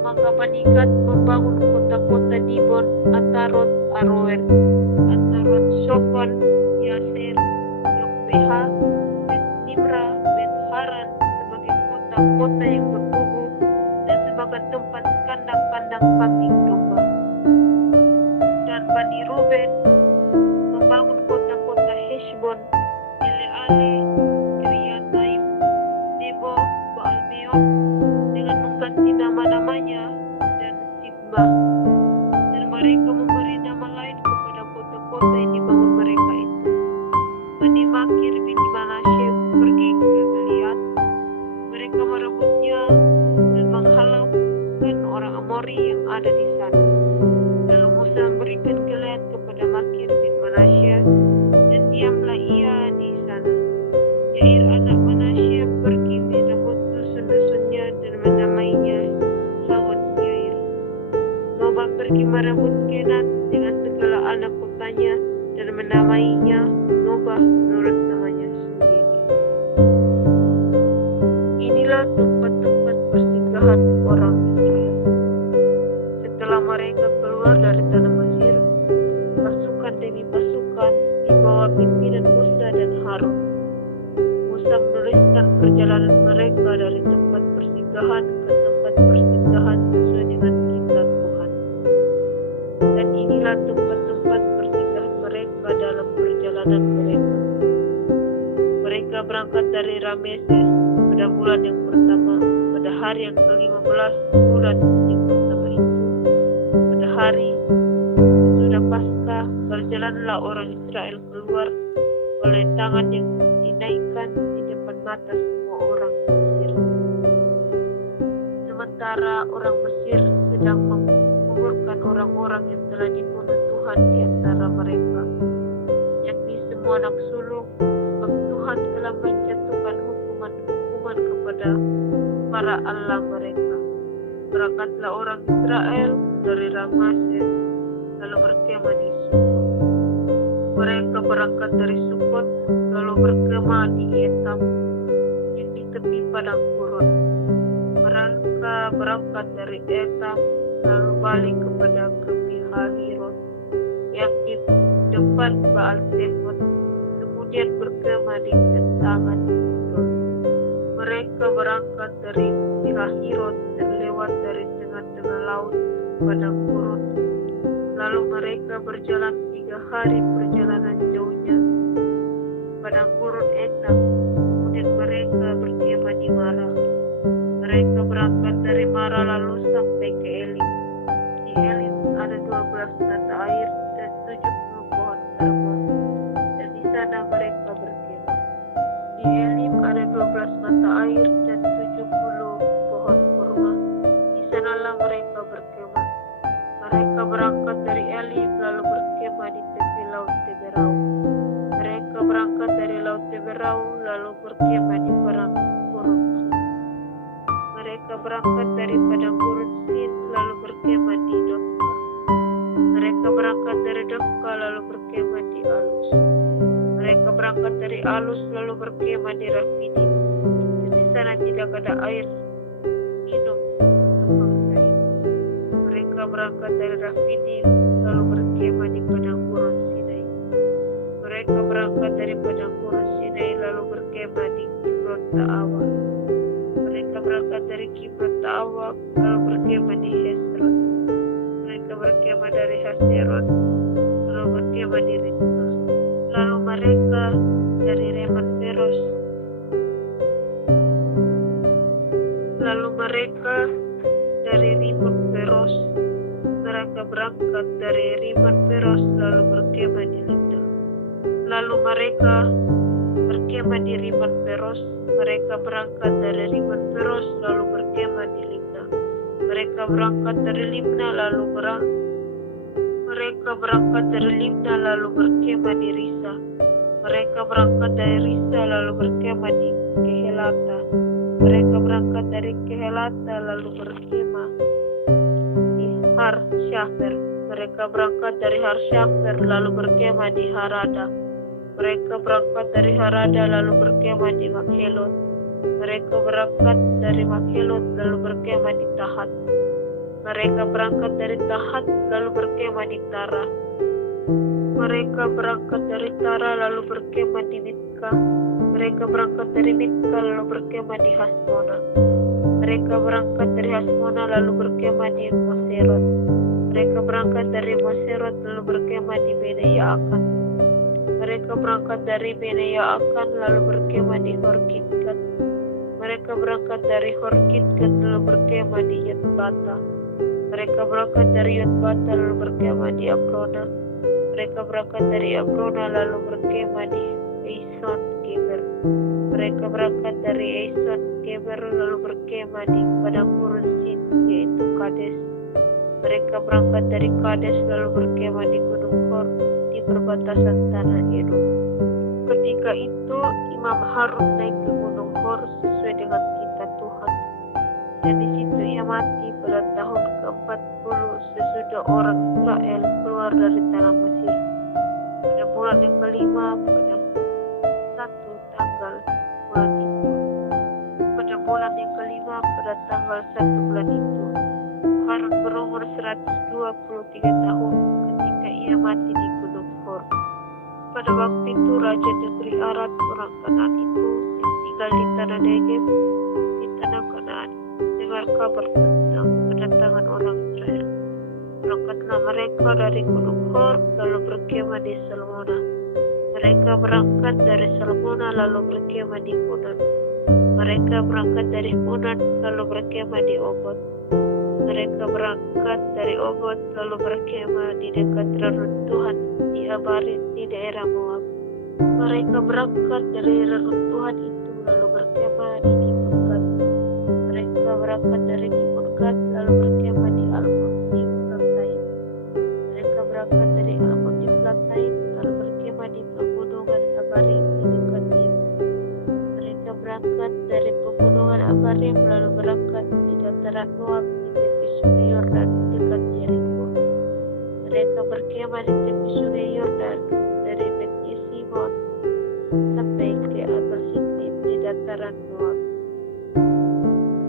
Maka Panigat membangun kota-kota Dibon, Atarot, Aroer, Atarot, Sofan, Yaser, Yokbeha, Bet Nimra, Bet Haran sebagai kota-kota yang berkubu dan sebagai tempat kandang-kandang kambing domba. Dan Bani Ruben membangun kota-kota Heshbon, Eleale, Kiriataim, Nebo, Baalmeon dengan mengganti nama-namanya dan Sibma. Dan mereka memberi nama lain kepada kota-kota yang dibangun mereka itu. Bani Makir bin Manasye pergi ke Gilead. Mereka merebutnya dan menghalaukan orang Amori yang ada di sana. Lalu Musa memberikan Gilead kepada Makir bin Manasye, dan diamlah ia di sana. Yair anak Manasye pergi merebut dusun-dusunnya dan menamainya Hawat Yair. Nobah pergi merebut Kenat dengan segala anak kotanya dan menamainya Nobah menurut namanya sendiri. Inilah tempat-tempat persinggahan orang Israel. Setelah mereka keluar dari tanah Mesir, pasukan demi pasukan di bawah pimpinan Musa dan Harun. Musa menuliskan perjalanan mereka dari tempat persinggahan ke tempat persinggahan sesuai dengan kitab Tuhan. Dan inilah tempat-tempat persinggahan mereka dalam perjalanan mereka. Mereka berangkat dari Rameses pada bulan yang pertama, pada hari yang ke-15 bulan yang pertama itu. Pada hari sudah Paskah, berjalanlah orang Israel keluar oleh tangan yang dinaikkan di depan mata semua orang Mesir. Sementara orang Mesir sedang menguburkan orang-orang yang telah dibunuh Tuhan di antara mereka, yakni semua anak sulung, sebab Tuhan telah menjatuhkan hukuman kepada para allah mereka. Berangkatlah orang Israel dari Rameses, lalu berkemah di Sukot. Mereka berangkat dari Sukot, lalu berkemah di Etam, yang di tepi padang gurun. Mereka berangkat dari Etam, lalu balik kepada Pihahirot, yang di depan Baal Zephon, kemudian berkemah di tentangan Sidon. Mereka berangkat dari Pihahirot dan lewat dari tengah-tengah laut padang gurun. Lalu mereka berjalan 3 hari perjalanan jauhnya padang gurun Etam, kemudian mereka berkemah di Mara. Mereka berangkat dari Mara lalu sampai ke Elim. Di Elim ada 12 mata air dan 70 pohon karma, dan di sana mereka berkemah. Di Elim ada 12 mata air dan 70 pohon kurma. Di sanalah mereka berkemah. Mereka berangkat dari Elim lalu berkemah di tepi laut Teberau. Mereka berangkat dari laut Teberau lalu berkemah di padang gurun Sin. Mereka berangkat dari padang gurun Sin lalu berkemah di Dofka. Mereka berangkat dari Dofka lalu berkemah di Alus. Mereka berangkat dari Alus lalu berkemah di Rafidim. Dan di sana tidak ada air minum untuk bangsa itu. Mereka berangkat dari Rafidim lalu berkemah di padang gurun Sinai. Mereka berangkat dari padang gurun Sinai lalu berkemah di Kibrot Ta'awa. Mereka berangkat dari Kibrot Ta'awa lalu berkemah di Hesrot. Mereka berkemah dari Haserot lalu berkemah di Ritma. Lalu mereka dari Reman Feros. Lalu mereka dari Rimon Feros. Mereka berangkat dari Rimon Feros lalu berkemah di Linda. Lalu mereka berkemah di Rimon Feros. Mereka berangkat dari Rimon Feros lalu berkemah di Limna. Mereka berangkat dari Limna lalu berkemah di Risa. Mereka berangkat dari Risa lalu berkemah di Kehelata. Mereka berangkat dari Kehelata lalu berkemah Harsyafer. Mereka berangkat dari Harsyafer lalu berkemah di Harada. Mereka berangkat dari Harada lalu berkemah di Makhelot. Mereka berangkat dari Makhelot lalu berkemah di Tahat. Mereka berangkat dari Tahat lalu berkemah di Tara. Mereka berangkat dari Tara lalu berkemah di Mitka. Mereka berangkat dari Mitka lalu berkemah di Hasmona. Mereka berangkat dari Hasmona lalu berkemah di Moserot. Mereka berangkat dari Moserot lalu berkemah di Bene Yaakan. Mereka berangkat dari Bene Yaakan lalu berkemah di Horkitkat. Mereka berangkat dari Horkitkat lalu berkemah di Yotbata. Mereka berangkat dari Yotbata lalu berkemah di Abrona. Mereka berangkat dari Abrona lalu berkemah di Eison Geber. Mereka berangkat dari Eison Geber lalu berkemah di padang gurun Sin, yaitu Kades. Mereka berangkat dari Kades lalu berkemah di Gunung Hor di perbatasan tanah Edom. Ketika itu Imam Harun naik ke Gunung Hor sesuai dengan kitab Tuhan. Dan di situ ia mati pada tahun ke-40 sesudah orang Israel keluar dari tanah Mesir. Pada bulan yang kelima pada 1 tanggal bulan itu. Pada bulan yang kelima pada tanggal 1 bulan itu, Harun berumur 123 tahun ketika ia mati di Gunung Hor. Pada waktu itu raja negeri Arad orang Kanaan itu yang tinggal di tanah Negev di tanah Kanaan dengar kabar tentang kedatangan orang Israel. Berangkatlah mereka dari Gunung Hor lalu berkemah di Salmona. Mereka berangkat dari Salmona lalu berkemah di Punan. Mereka berangkat dari Punan lalu berkemah di Obot. Mereka berangkat dari Obot lalu berkemah di dekat reruntuhan di Abarim di daerah Moab. Mereka berangkat dari reruntuhan itu lalu berkemah di Dibon. Mereka berangkat dari Dibon lalu berkemah di Almon di Plataim. Mereka berangkat dari Almon di Plataim lalu berkemah di pegunungan Abarim di dekat Dibon. Mereka berangkat dari pegunungan Abarim lalu berangkat di dataran Moab di tepi sungai Yordan dekat Yeriko. Mereka berkemah di tepi sungai Yordan dari Bet Yesimon sampai ke Abel-Sitim di dataran Moab.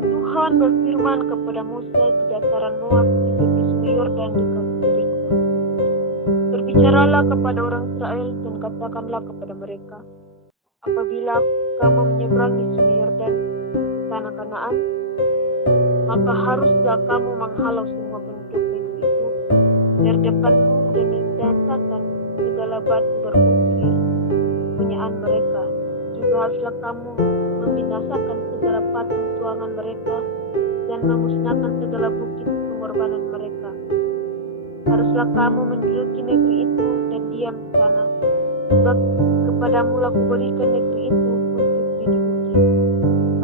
Tuhan berfirman kepada Musa di dataran Moab di tepi sungai Yordan dekat Yeriko. Berbicaralah kepada orang Israel dan katakanlah kepada mereka, apabila kamu menyeberangi sungai Yordan, tanah Kanaan, maka haruslah kamu menghalau semua penduduk negeri itu dari depanmu dan membinasakan segala batu berbukir punyaan mereka. Juga haruslah kamu membinasakan segala patung tuangan mereka dan memusnahkan segala bukit pengorbanan mereka. Haruslah kamu menduduki negeri itu dan diam di sana, sebab kepadamu lah kuberikan negeri itu untuk diduduki.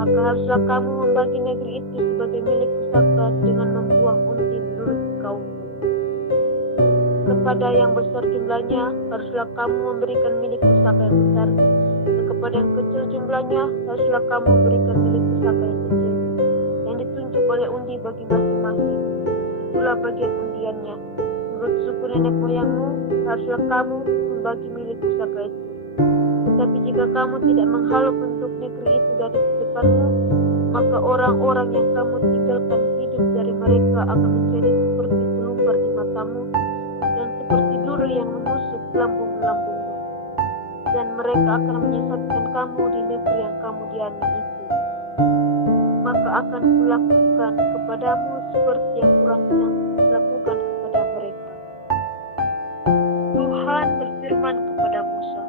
Maka haruslah kamu membagi negeri itu sebagai milik pusaka dengan membuang undi menurut kaummu. Kepada yang besar jumlahnya haruslah kamu memberikan milik pusaka yang besar, dan kepada yang kecil jumlahnya haruslah kamu memberikan milik pusaka yang kecil, yang ditunjuk oleh undi bagi masing-masing. Itulah bagian undiannya. Menurut suku nenek moyangmu haruslah kamu membagi milik pusaka itu. Tetapi jika kamu tidak menghalau penduduk negeri itu dari depanmu, maka orang-orang yang kamu tinggalkan hidup dari mereka akan menjadi seperti selumbar di matamu dan seperti duri yang menusuk lambung-lambungmu. Dan mereka akan menyesatkan kamu di negeri yang kamu diami itu. Maka akan kulakukan kepadamu seperti yang kurancang lakukan kepada mereka. Tuhan berfirman kepada Musa,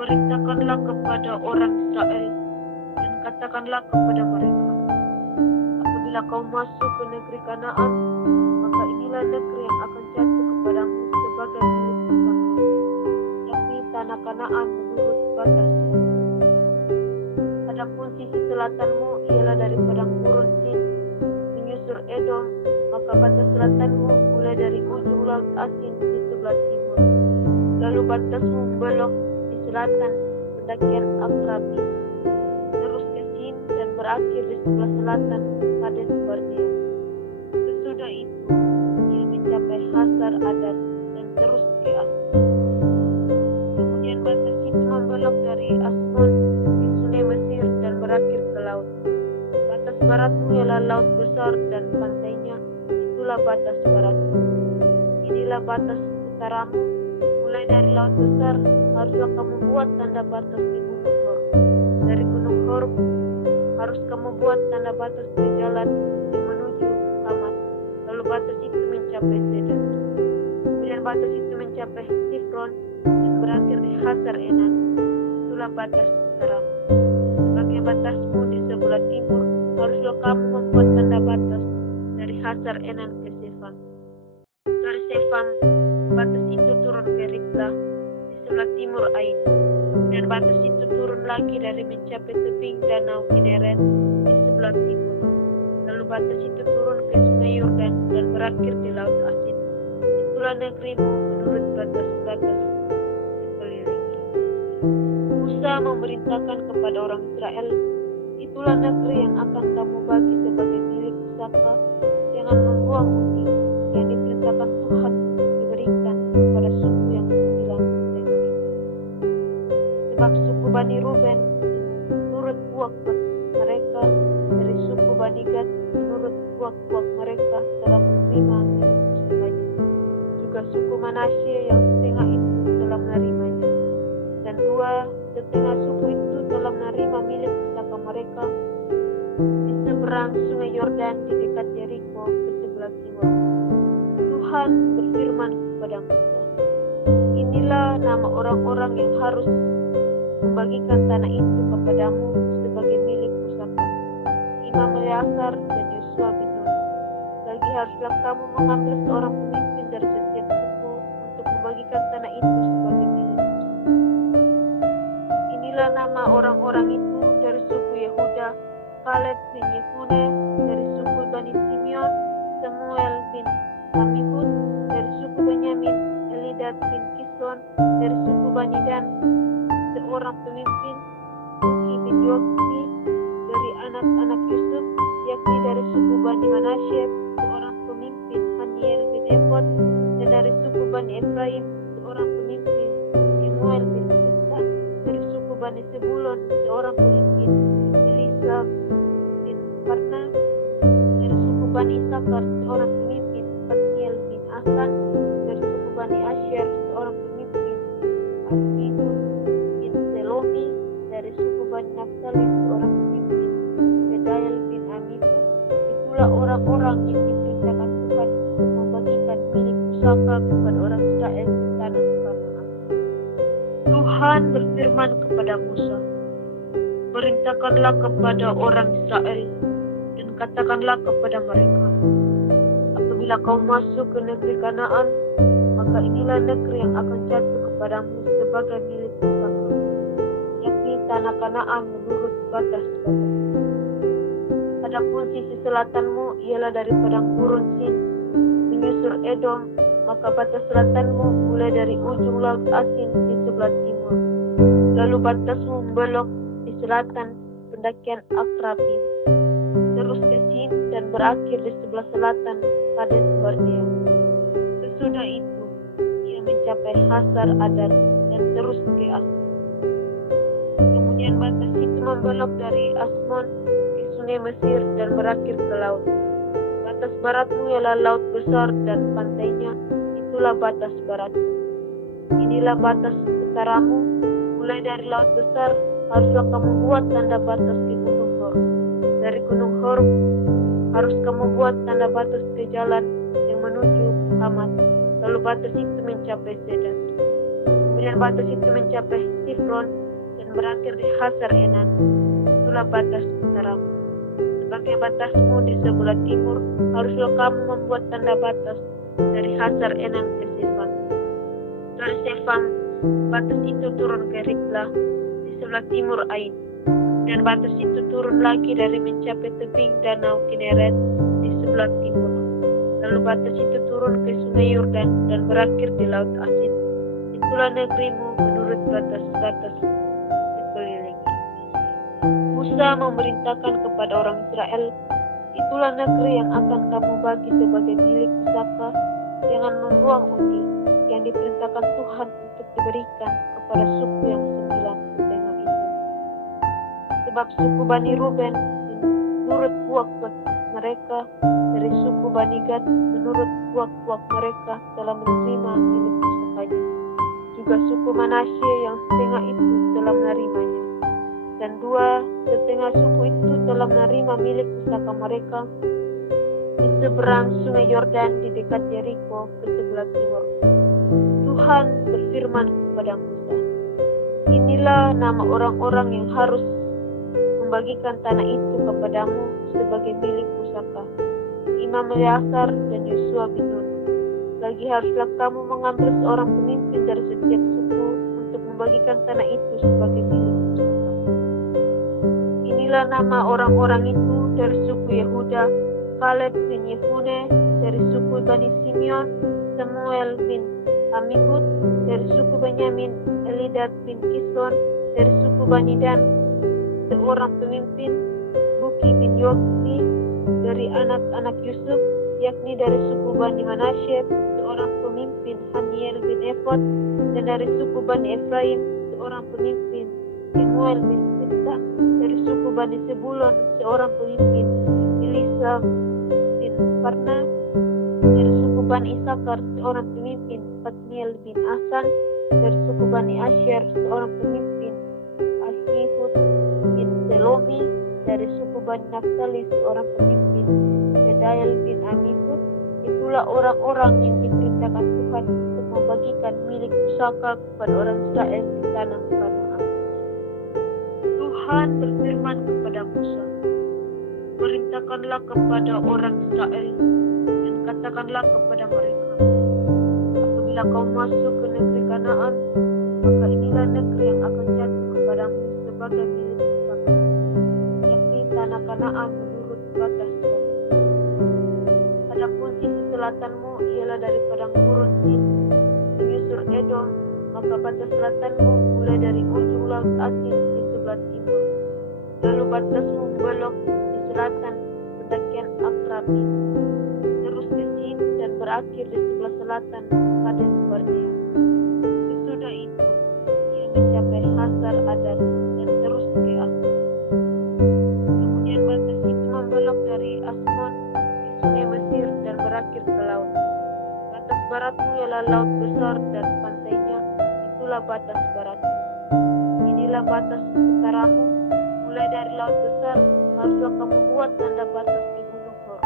beritakanlah kepada orang Israel dan katakanlah kepada mereka, apabila kau masuk ke negeri Kanaan, maka inilah negeri yang akan jatuh kepadamu sebagai milik pusaka, yakni tanah Kanaan menurut batasmu. Adapun sisi selatanmu ialah dari padang gurun Sin menyusur Edom, maka batas selatanmu mulai dari ujung laut Asin di sebelah timur, lalu batasmu belok di selatan pendakian Akrabi, terus ke Sin dan berakhir di sebelah selatan Kades Barnea. Sesudah itu ia mencapai Hasar Adar dan terus ke Asmon. Kemudian batas itu membelok dari Asmon ke sungai Mesir dan berakhir ke laut. Batas baratmu ialah laut besar dan pantainya, itulah batas baratmu. Inilah batas utaramu, mulai dari laut besar haruslah kamu buat tanda batas di Gunung Hor. Dari Gunung Hor harus kamu buat tanda batas ke jalan yang menuju Hamat. Lalu batas itu mencapai Sedan. Kemudian batas itu mencapai Sifron dan berakhir di Hasar Enan. Itulah batas utaramu. Sebagai batasmu di sebelah timur, haruslah kamu membuat tanda batas dari Hasar Enan ke Sefam. Dari Sefam, batas itu turun ke Riblah di sebelah timur Ain. Dan batas itu turun lagi dari mencapai tebing danau Kineret di sebelah timur. Lalu batas itu turun ke sungai Yordan dan berakhir di Laut Asin. Itulah negerimu menurut batas-batas sekeliling. Musa memerintahkan kepada orang Israel, itulah negeri yang akan kamu bagi sebagai milik pusaka. Jangan membuang undi yang diperintahkan Tuhan untuk diberikan kepada suku yang 9 itu. Sebab suku Bani Ruben menurut buak-buak mereka, dari suku Bani Gad menurut buak-buak mereka telah menerima milik pusakanya. Juga suku Manasye yang setengah itu telah menerimanya. Dan 2/3 suku itu telah menerima milik pusaka mereka di seberang sungai Yordan di dekat Yeriko ke sebelah timur. Tuhan berfirman kepada Musa, inilah nama orang-orang yang harus membagikan tanah itu kepadamu sebagai milik pusaka: Imam Eleazar dan Yosua bin Nun. Lagi haruslah kamu mengambil seorang pemimpin dari setiap suku untuk membagikan tanah itu sebagai milik pusaka. Inilah nama orang-orang itu dari suku Yehuda: Kaleb bin Yefune. Dari suku Bani Simeon, Samuel bin Amihud. Dari suku Benyamin, Elidad bin Kislon. Dari suku Bani Dan, seorang pemimpin, Buki bin Yokni. Dari anak-anak Yusuf, yakni dari suku Bani Manasye, seorang pemimpin, Haniel bin Efod. Dan dari suku Bani Efraim, seorang pemimpin, Kemuel bin Sita. Dari suku Bani Sebulon, seorang pemimpin, Elisa bin Karna. Dari suku Bani Isakar, seorang pemimpin, Fatniel bin Asan. Dari suku Bani Asher, seorang pemimpin, Asihud bin Selomi. Dari suku Bani Naftali, seorang pemimpin, Bedael bin Amihud. Itulah orang-orang yang diperintahkan Tuhan untuk membagikan milik pusaka kepada orang Israel di tanah Kanaan. Tuhan berfirman kepada Musa, perintahkanlah kepada orang Israel dan katakanlah kepada mereka, apabila kau masuk ke negeri Kanaan, maka inilah negeri yang akan jatuh kepadamu sebagai milik pusaka, yakni tanah Kanaan menurut batas-batas. Adapun sisi selatanmu ialah dari padang gurun Sin menyusur Edom, maka batas selatanmu mulai dari ujung Laut Asin di sebelah timur. Lalu batasmu membelok di selatan pendakian Akrabim, terus ke Sin dan berakhir di sebelah selatan Kades Barnea. Sesudah itu ia mencapai Hasar Adar dan terus ke Asmon. Kemudian batas itu membelok dari Asmon ke sungai Mesir dan berakhir ke laut. Batas baratmu ialah laut besar dan pantainya, itulah batas baratmu. Inilah batas utaramu, mulai dari laut besar haruslah kamu buat tanda batas ke Gunung Hor. Dari Gunung Hor harus kamu buat tanda batas ke jalan yang menuju Hamat. Lalu batas itu mencapai Sedan. Kemudian batas itu mencapai Sifron dan berakhir di Hasar Enan. Itulah batas utaramu. Sebagai batasmu di sebelah timur, haruslah kamu membuat tanda batas dari Hasar Enan ke Sefam. Dari Sefam, batas itu turun ke Riblah di sebelah timur Ain. Dan batas itu turun lagi dari mencapai tebing danau Kineret di sebelah timur. Lalu batas itu turun ke sungai Yordan dan berakhir di Laut Asin. Itulah negerimu menurut batas-batas sekeliling. Musa memerintahkan kepada orang Israel, itulah negeri yang akan kamu bagi sebagai milik pusaka. dengan membuang undi yang diperintahkan Tuhan untuk diberikan kepada suku yang 9 itu. Sebab suku Bani Ruben menurut puak-puak mereka, dari suku Bani Gad menurut puak-puak mereka telah menerima milik pusakanya. Juga suku Manasye yang setengah itu telah menerimanya. Dan 2/3 suku itu telah menerima milik pusaka mereka di seberang sungai Yordan di dekat Yeriko ke sebelah timur. Tuhan berfirman kepada Musa, inilah nama orang-orang yang harus membagikan tanah itu kepadamu sebagai milik pusaka. Imam Eleazar dan Yosua bin Nun. Lagi haruslah kamu mengambil seorang pemimpin dari setiap suku untuk membagikan tanah itu sebagai milik pusaka. Inilah nama orang-orang itu dari suku Yehuda: Kaleb bin Yefune. Dari suku Bani Simeon: Samuel bin Amihud. Dari suku Benyamin: Elidad bin Kison. Dari suku Bani Dan: seorang pemimpin, Buki bin Yofni. Dari anak-anak Yusuf, yakni dari suku Bani Manasye, seorang pemimpin, Haniel bin Efod. Dan dari suku Bani Efraim, seorang pemimpin, Kemuel bin Sita. Dari suku Bani Sebulon, seorang pemimpin, Elisa bin Parna. Dari suku Bani Isakar, seorang pemimpin, Patniel bin Asan. Dari suku Bani Asher, seorang pemimpin, Ahihud bin Selomi. Dari suku Bani Naftali, seorang pemimpin, Sedael bin Amihud. Itulah orang-orang yang diperintahkan Tuhan untuk membagikan milik pusaka kepada orang Israel di tanah Kanaan. Tuhan berfirman kepada Musa, perintahkanlah kepada orang Israel dan katakanlah kepada mereka, apabila kau masuk ke negeri Kanaan, maka inilah negeri yang akan jatuh kepadamu sebagai milik pusaka, yakni tanah Kanaan menurut batas-batas. Adapun sisi selatanmu ialah dari padang gurun Sin menyusur Edom, maka batas selatanmu mulai dari ujung laut Asin di sebelah timur, lalu batasmu belok di selatan pendakian Akrabim, terus ke Sin dan berakhir di sebelah selatan Kades Barnea. Sesudah itu ia mencapai Hasar Adan dan terus ke Asmon. Kemudian batas itu membelok dari Asmon ke sungai Mesir dan berakhir ke laut. Batas baratmu ialah laut besar dan pantainya, itulah batas baratmu. Inilah batas utaramu, mulai dari laut besar haruslah kamu buat tanda batas di Gunung Hor.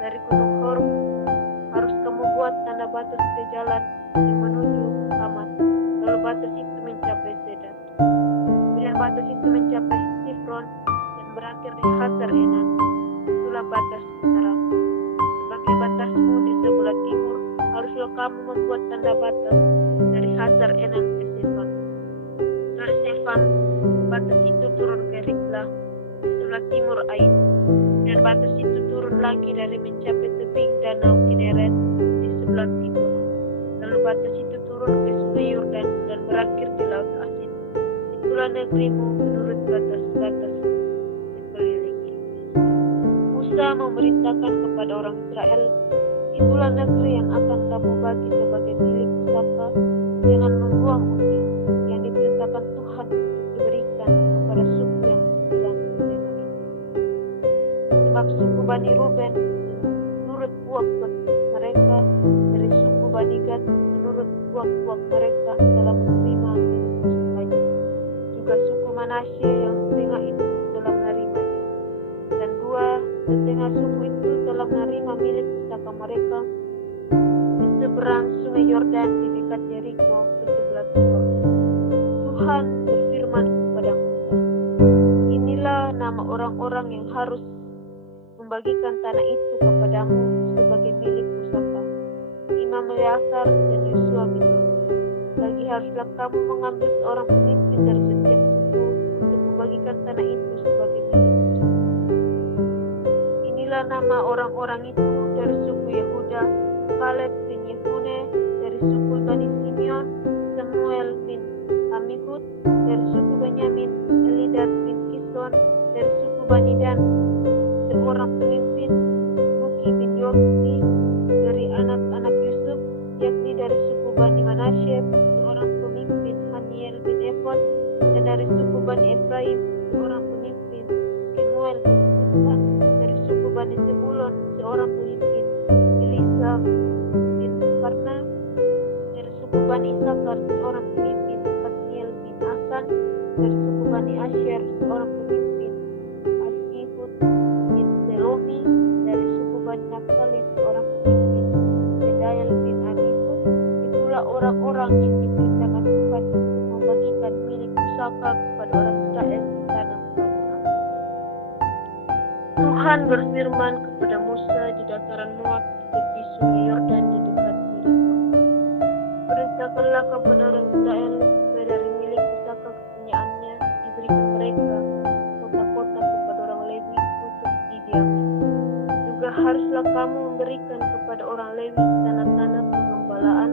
Dari Gunung Hor harus kamu buat tanda batas ke jalan yang menuju Hamat, lalu batas itu mencapai Sedan. Bila batas itu mencapai Sifron dan berakhir di Hasar Enan, itulah batas utaramu. Sebagai batasmu di sebelah timur, haruslah kamu membuat tanda batas dari Hasar Enan ke Sefan. Dari Sefan, batas itu turun ke Riblah di sebelah timur Ain, dan batas itu turun lagi dari mencapai tebing danau Kineret di sebelah timur. Lalu batas itu turun ke sungai Yordan dan berakhir di laut Asin. Itulah negerimu menurut batas-batas sekelilingnya. Musa memerintahkan kepada orang Israel, itulah negeri yang akan kamu bagi sebagai milik pusaka, dengan membuang undi yang diperintahkan Tuhan untuk diberikan kepada suku yang 9 itu. Sebab suku Bani Ruben menurut puak-puak mereka, dari suku Bani Gad menurut puak-puak mereka telah menerima milik pusakanya. Juga suku Manasye yang setengah itu telah menerimanya. Dan 2/3 suku itu telah menerima milik pusaka mereka di seberang sungai Yordan di dekat Yeriko ke sebelah timur. Tuhan berfirman kepada Musa, inilah nama orang-orang yang harus membagikan tanah itu kepadamu sebagai milik pusaka: Imam Eleazar dan Yosua bin Nun. Lagi haruslah kamu mengambil seorang pemimpin dari setiap suku untuk membagikan tanah itu sebagai milik pusaka. Inilah nama orang-orang itu dari suku Yehuda: Kaleb bin Yefune. Dari suku Bani Simeon: Samuel bin Amihud. Dari suku Benyamin: Elidad bin Kison. Dari suku Bani Dan: seorang pemimpin, Buki bin Yofni. Dari anak-anak Yusuf, celaka kepada orang Israel di tanah Kanaan. Tuhan berfirman kepada Musa di dataran Moab di tepi sungai Yordan di dekat Yeriko. Perintahkanlah kepada orang Israel supaya dari milik pusaka kepunyaannya diberikan mereka kota-kota kepada orang Lewi untuk didiami. Juga haruslah kamu memberikan kepada orang Lewi tanah-tanah pengembalaan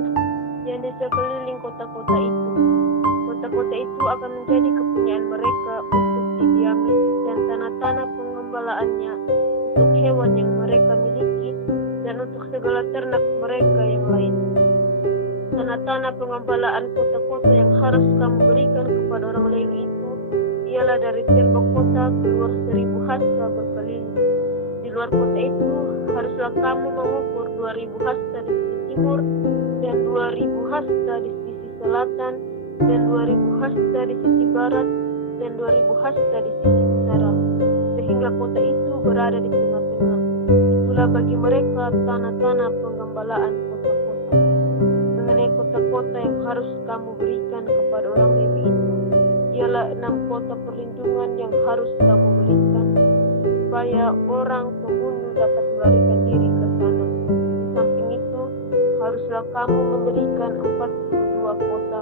yang di sekeliling kota-kota itu. Kota-kota itu akan menjadi kepunyaan mereka untuk didiami, dan tanah-tanah pengembalaannya untuk hewan yang mereka miliki dan untuk segala ternak mereka yang lain. Tanah-tanah pengembalaan kota-kota yang harus kamu berikan kepada orang Lewi itu ialah dari tembok kota keluar 1000 hasta berkeliling. Di luar kota itu haruslah kamu mengukur 2000 hasta di sisi timur dan 2000 hasta di sisi selatan dan 2000 hasta di sisi barat dan 2000 hasta di sisi utara, sehingga kota itu berada di tengah-tengah. Itulah bagi mereka tanah-tanah penggembalaan kota-kota. Mengenai kota-kota yang harus kamu berikan kepada orang Lewi itu, ialah 6 kota perlindungan yang harus kamu berikan, supaya orang pembunuh dapat melarikan diri ke sana. Di samping itu, haruslah kamu memberikan 42 kota.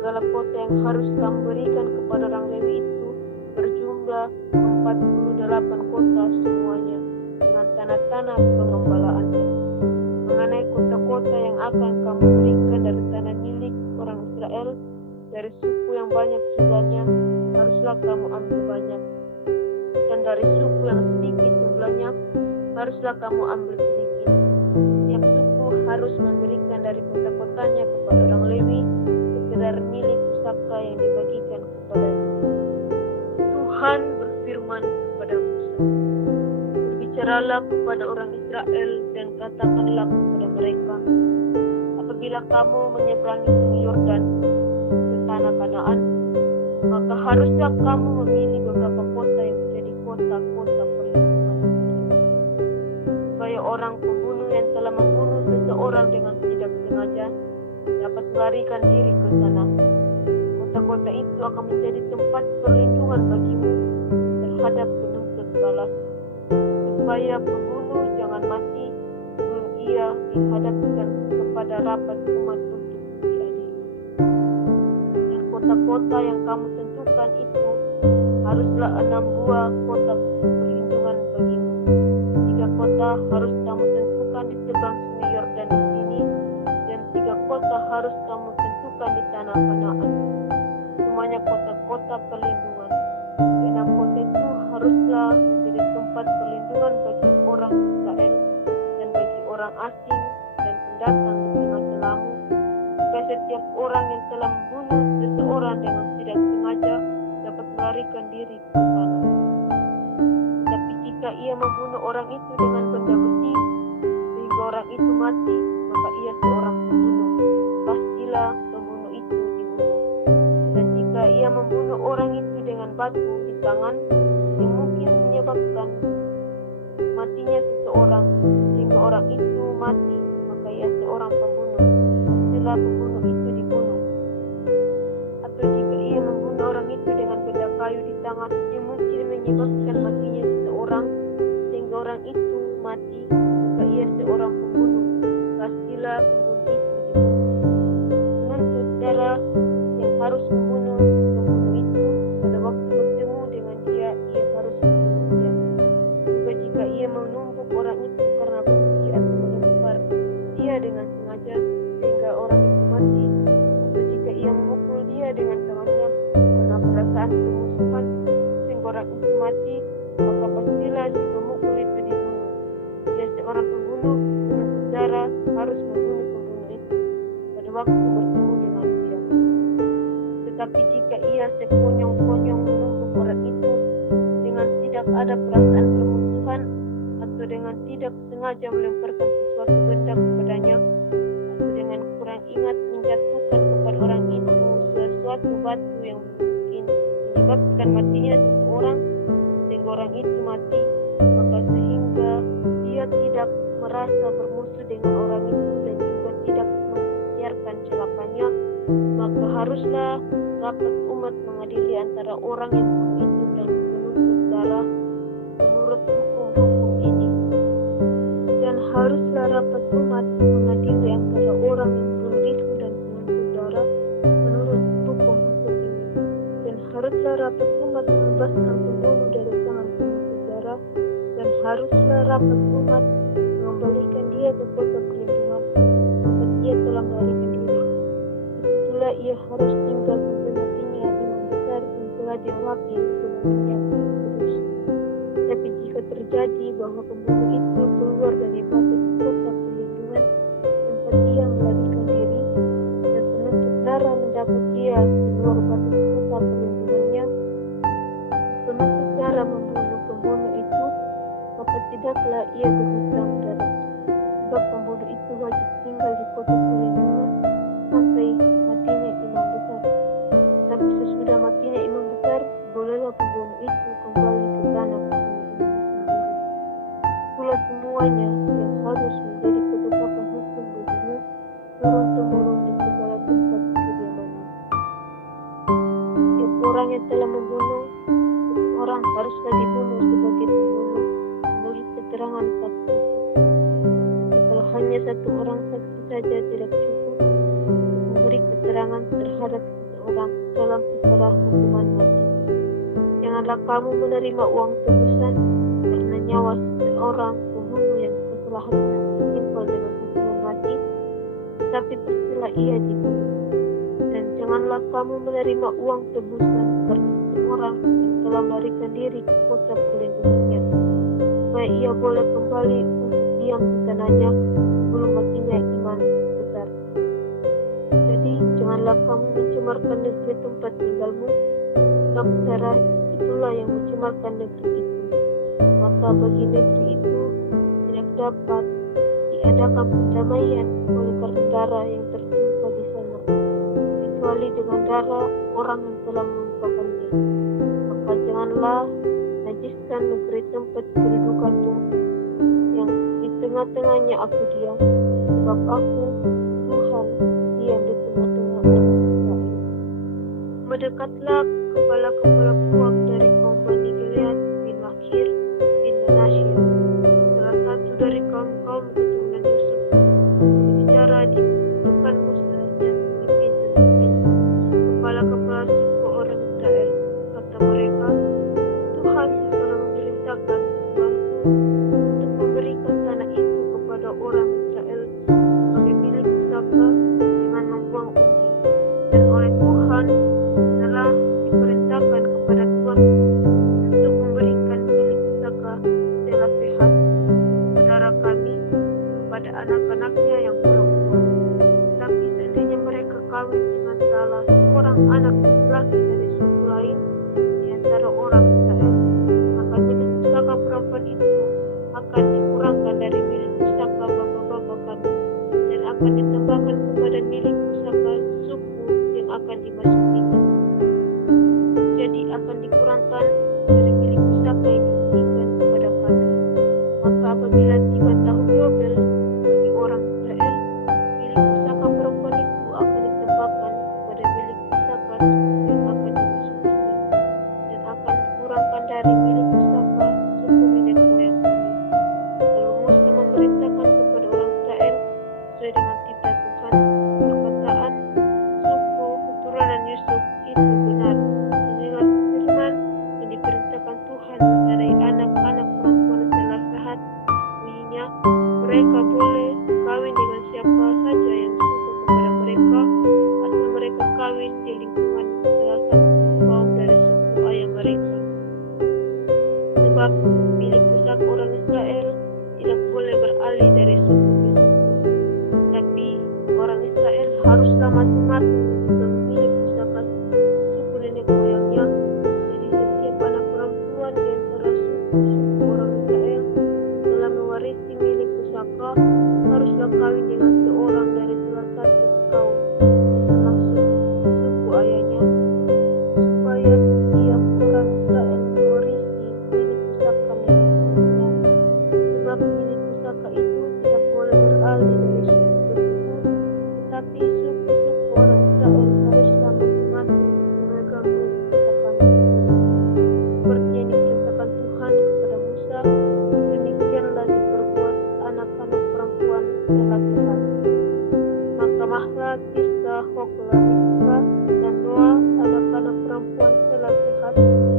Segala kota yang harus kamu berikan kepada orang Lewi itu berjumlah 48 kota semuanya, dengan tanah-tanah pengembalaannya. Mengenai kota-kota yang akan kamu berikan dari tanah milik orang Israel, dari suku yang banyak jumlahnya, haruslah kamu ambil banyak. Dan dari suku yang sedikit jumlahnya, haruslah kamu ambil sedikit. Setiap suku harus memberikan dari kota-kotanya kepada orang Lewi sekedar milik pusaka yang dibagikan kepadanya. Tuhan berfirman kepada Musa, berbicaralah kepada orang Israel dan katakanlah kepada mereka, apabila kamu menyeberangi sungai Yordan ke tanah Kanaan, maka haruslah kamu memilih beberapa kota yang menjadi kota-kota perlindungan, supaya orang pembunuh yang telah membunuh seseorang dengan tidak sengaja dapat melarikan diri ke sana. Kota-kota itu akan menjadi tempat perlindungan bagimu terhadap penuntut balas, supaya pembunuh jangan mati sebelum ia dihadapkan kepada rapat umat untuk diadili. Dan kota-kota yang kamu tentukan itu haruslah 6 buah kota perlindungan bagimu. 3 kota harus kamu tentukan di seberang sungai Yordan di sini, dan 3 kota harus kamu tentukan di tanah Kanaan. Semuanya kota-kota perlindungan. 6 kota itu haruslah menjadi tempat perlindungan bagi orang Israel dan bagi orang asing dan pendatang di tengah-tengahmu, supaya setiap orang yang telah membunuh seseorang dengan tidak sengaja dapat melarikan diri ke sana. Tapi jika ia membunuh orang itu dengan benda besi sehingga orang itu mati, maka ia seorang pembunuh. Pastilah pembunuh itu dibunuh. Dan jika ia membunuh orang itu dengan batu di tangan yang mungkin menyebabkan matinya seseorang sehingga orang itu mati, maka ia seorang pembunuh. Pastilah pembunuh itu dibunuh. Atau jika ia membunuh orang itu dengan benda kayu di tangan yang mungkin menyebabkan matinya seseorang sehingga orang itu mati, maka ia seorang pembunuh. Pastilah pembunuh itu dibunuh. Penuntut darah yang harus membunuh pembunuh itu, pada waktu bertemu dengan dia, ia harus membunuh dia. Juga jika ia menumbuk orang itu karena benci atau melempar dia dengan sengaja sehingga orang itu mati, atau jika ia memukul dia dengan tangannya karena perasaan permusuhan sehingga orang itu mati, maka pastilah si pemukul itu dibunuh. Dia seorang pembunuh. Penuntut darah harus membunuh pembunuh itu pada waktu bertemu dengan dia. Tetapi jika ia sekonyong-konyong menumbuk orang itu dengan tidak ada perasaan permusuhan atau dengan tidak sengaja melemparkan sesuatu benda kepadanya, atau dengan kurang ingat menjatuhkan kepada orang itu sesuatu batu yang mungkin menyebabkan matinya seseorang sehingga orang itu mati, maka sehingga dia tidak merasa bermusuh dengan orang itu dan juga tidak membiarkan celakanya, maka haruslah dapat umat mengadili antara orang yang bunuh itu dan menuntut darah menurut hukum-hukum ini. Dan haruslah rapat umat mengadili antara orang yang bunuh itu dan menuntut darah menurut hukum-hukum ini. Dan haruslah rapat umat membebaskan pembunuh dari tangan penuntut darah, dan haruslah rapat umat mengembalikan dia ke kota perlindungan tempat ia telah melarikan diri. Itulah ia harus tinggal sampai matinya imam besar yang telah dilapis dengan minyak kudus. Tapi jika terjadi bahwa pembunuh itu keluar dari batas kota perlindungan tempat ia melarikan diri, dan penuntut darah mendapat dia di luar batas kota perlindungannya, penuntut darah membunuh pembunuh itu, maka tidaklah ia berhutang darah, sebab pembunuh itu wajib tinggal di kota perlindungan sampai matinya imam besar. Tapi sesudah matinya imam besar, bolehlah pembunuh itu kembali ke tanah pembunuhnya sendiri. Itulah semuanya yang harus menjadi ketetapan hukum bagimu turun-temurun di segala tempat kediamanmu. Setiap orang yang telah membunuh seseorang haruslah dibunuh sebagai pembunuh menurut keterangan saksi. Tapi kalau hanya satu orang saksi saja tidak cukup untuk memberi keterangan terhadap seseorang dalam perkara hukuman mati. Janganlah kamu menerima uang tebusan karena nyawa seseorang pembunuh yang kesalahannya setimpal dengan hukuman mati, tetapi pastilah ia dibunuh. Dan janganlah kamu menerima uang tebusan karena seseorang yang telah melarikan diri ke kota perlindungannya, supaya ia boleh kembali untuk diam di tanahnya sebelum matinya imam besar. Jadi janganlah kamu mencemarkan negeri tempat tinggalmu, sebab darah itulah yang mencemarkan negeri itu. Maka bagi negeri itu tidak dapat diadakan pendamaian oleh karena darah yang tertumpah di sana, kecuali dengan darah orang yang telah menumpahkannya. Maka janganlah najiskan negeri tempat kedudukanmu yang di tengah-tengahnya aku diam, sebab aku Tuhan diam di tengah-tengah orang Israel. Mendekatlah kepala-kepala puak dari kaum Bani Gilead bin Makir bin Menashe, salah satu dari kaum-kaum keturunan Yusuf, berbicara di depan Musa dan pemimpin-pemimpin kepala-kepala suku orang Israel. Kata mereka, Tuhan telah memerintahkan Tuhanku untuk memberikan tanah itu kepada orang Israel sebagai milik pusaka dengan membuang undi. Dan oleh Tuhan telah diperintahkan kepada Tuanku untuk memberikan milik pusaka Zelofehad, saudara kami, kepada anak-anaknya yang perempuan. Tapi seandainya mereka kawin dengan salah seorang anak laki dari suku lain di antara orang Israel, maka milik pusaka perempuan itu akan dikurangkan dari milik pusaka bapak-bapak kami dan akan ditambahkan kepada milik pusaka suku yang akan dimasukinya. Jadi akan dikurangkan dari milik pusaka yang diberikan kepada kami. Maka apabila tiba tahun Yobel bagi orang Israel, milik pusaka perempuan itu akan ditambahkan kepada milik pusaka suku yang akan dimasukinya, dan akan dikurangkan dari milik pusaka suku nenek moyang kami. Lalu Musa memerintahkan kepada orang Israel sesuai dengan titah Tuhan, perkataan suku keturunan Yusuf itu benar. Inilah firman yang diperintahkan Tuhan mengenai anak-anak perempuan Zelofehad, bunyinya, mereka boleh kawin dengan siapa saja yang suka kepada mereka, asal mereka kawin di lingkungan salah satu kaum dari suku ayah mereka. Sebab milik pusaka orang Israel tidak boleh beralih dari suku ke suku, tapi orang Israel haruslah masing-masing memegang milik pusaka suku nenek moyangnya. Jadi setiap anak perempuan di antara suku orang Israel telah mewarisi milik pusaka haruslah kawin dengan seorang dari salah satu kaum, termasuk suku ayahnya, supaya setiap orang Israel mewarisi milik pusaka nenek moyangnya. Sebab milik pusaka itu tidak boleh beralih dari suku ke suku, tetapi suku-suku orang Israel haruslah masing-masing laki-laki. Mahkamahlah Tisha, Hogla, Isra, dan Noah anak-anak perempuan sehat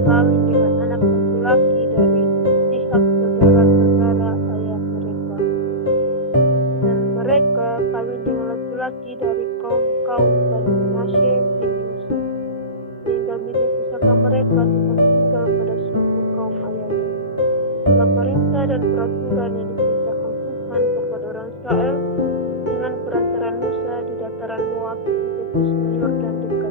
kawin dengan anak laki-laki dari pihak saudara-saudara ayah mereka. Dan mereka kawin dengan laki-laki dari kaum Bani Manasye bin Yusuf, sehingga milik pusaka mereka tetap tinggal pada suku kaum ayahnya. Segala perintah dan peraturan yang diperintahkan Tuhan kepada orang Israel dengan perantaran Musa di dataran Moab di tepi Sungai Yordan dekat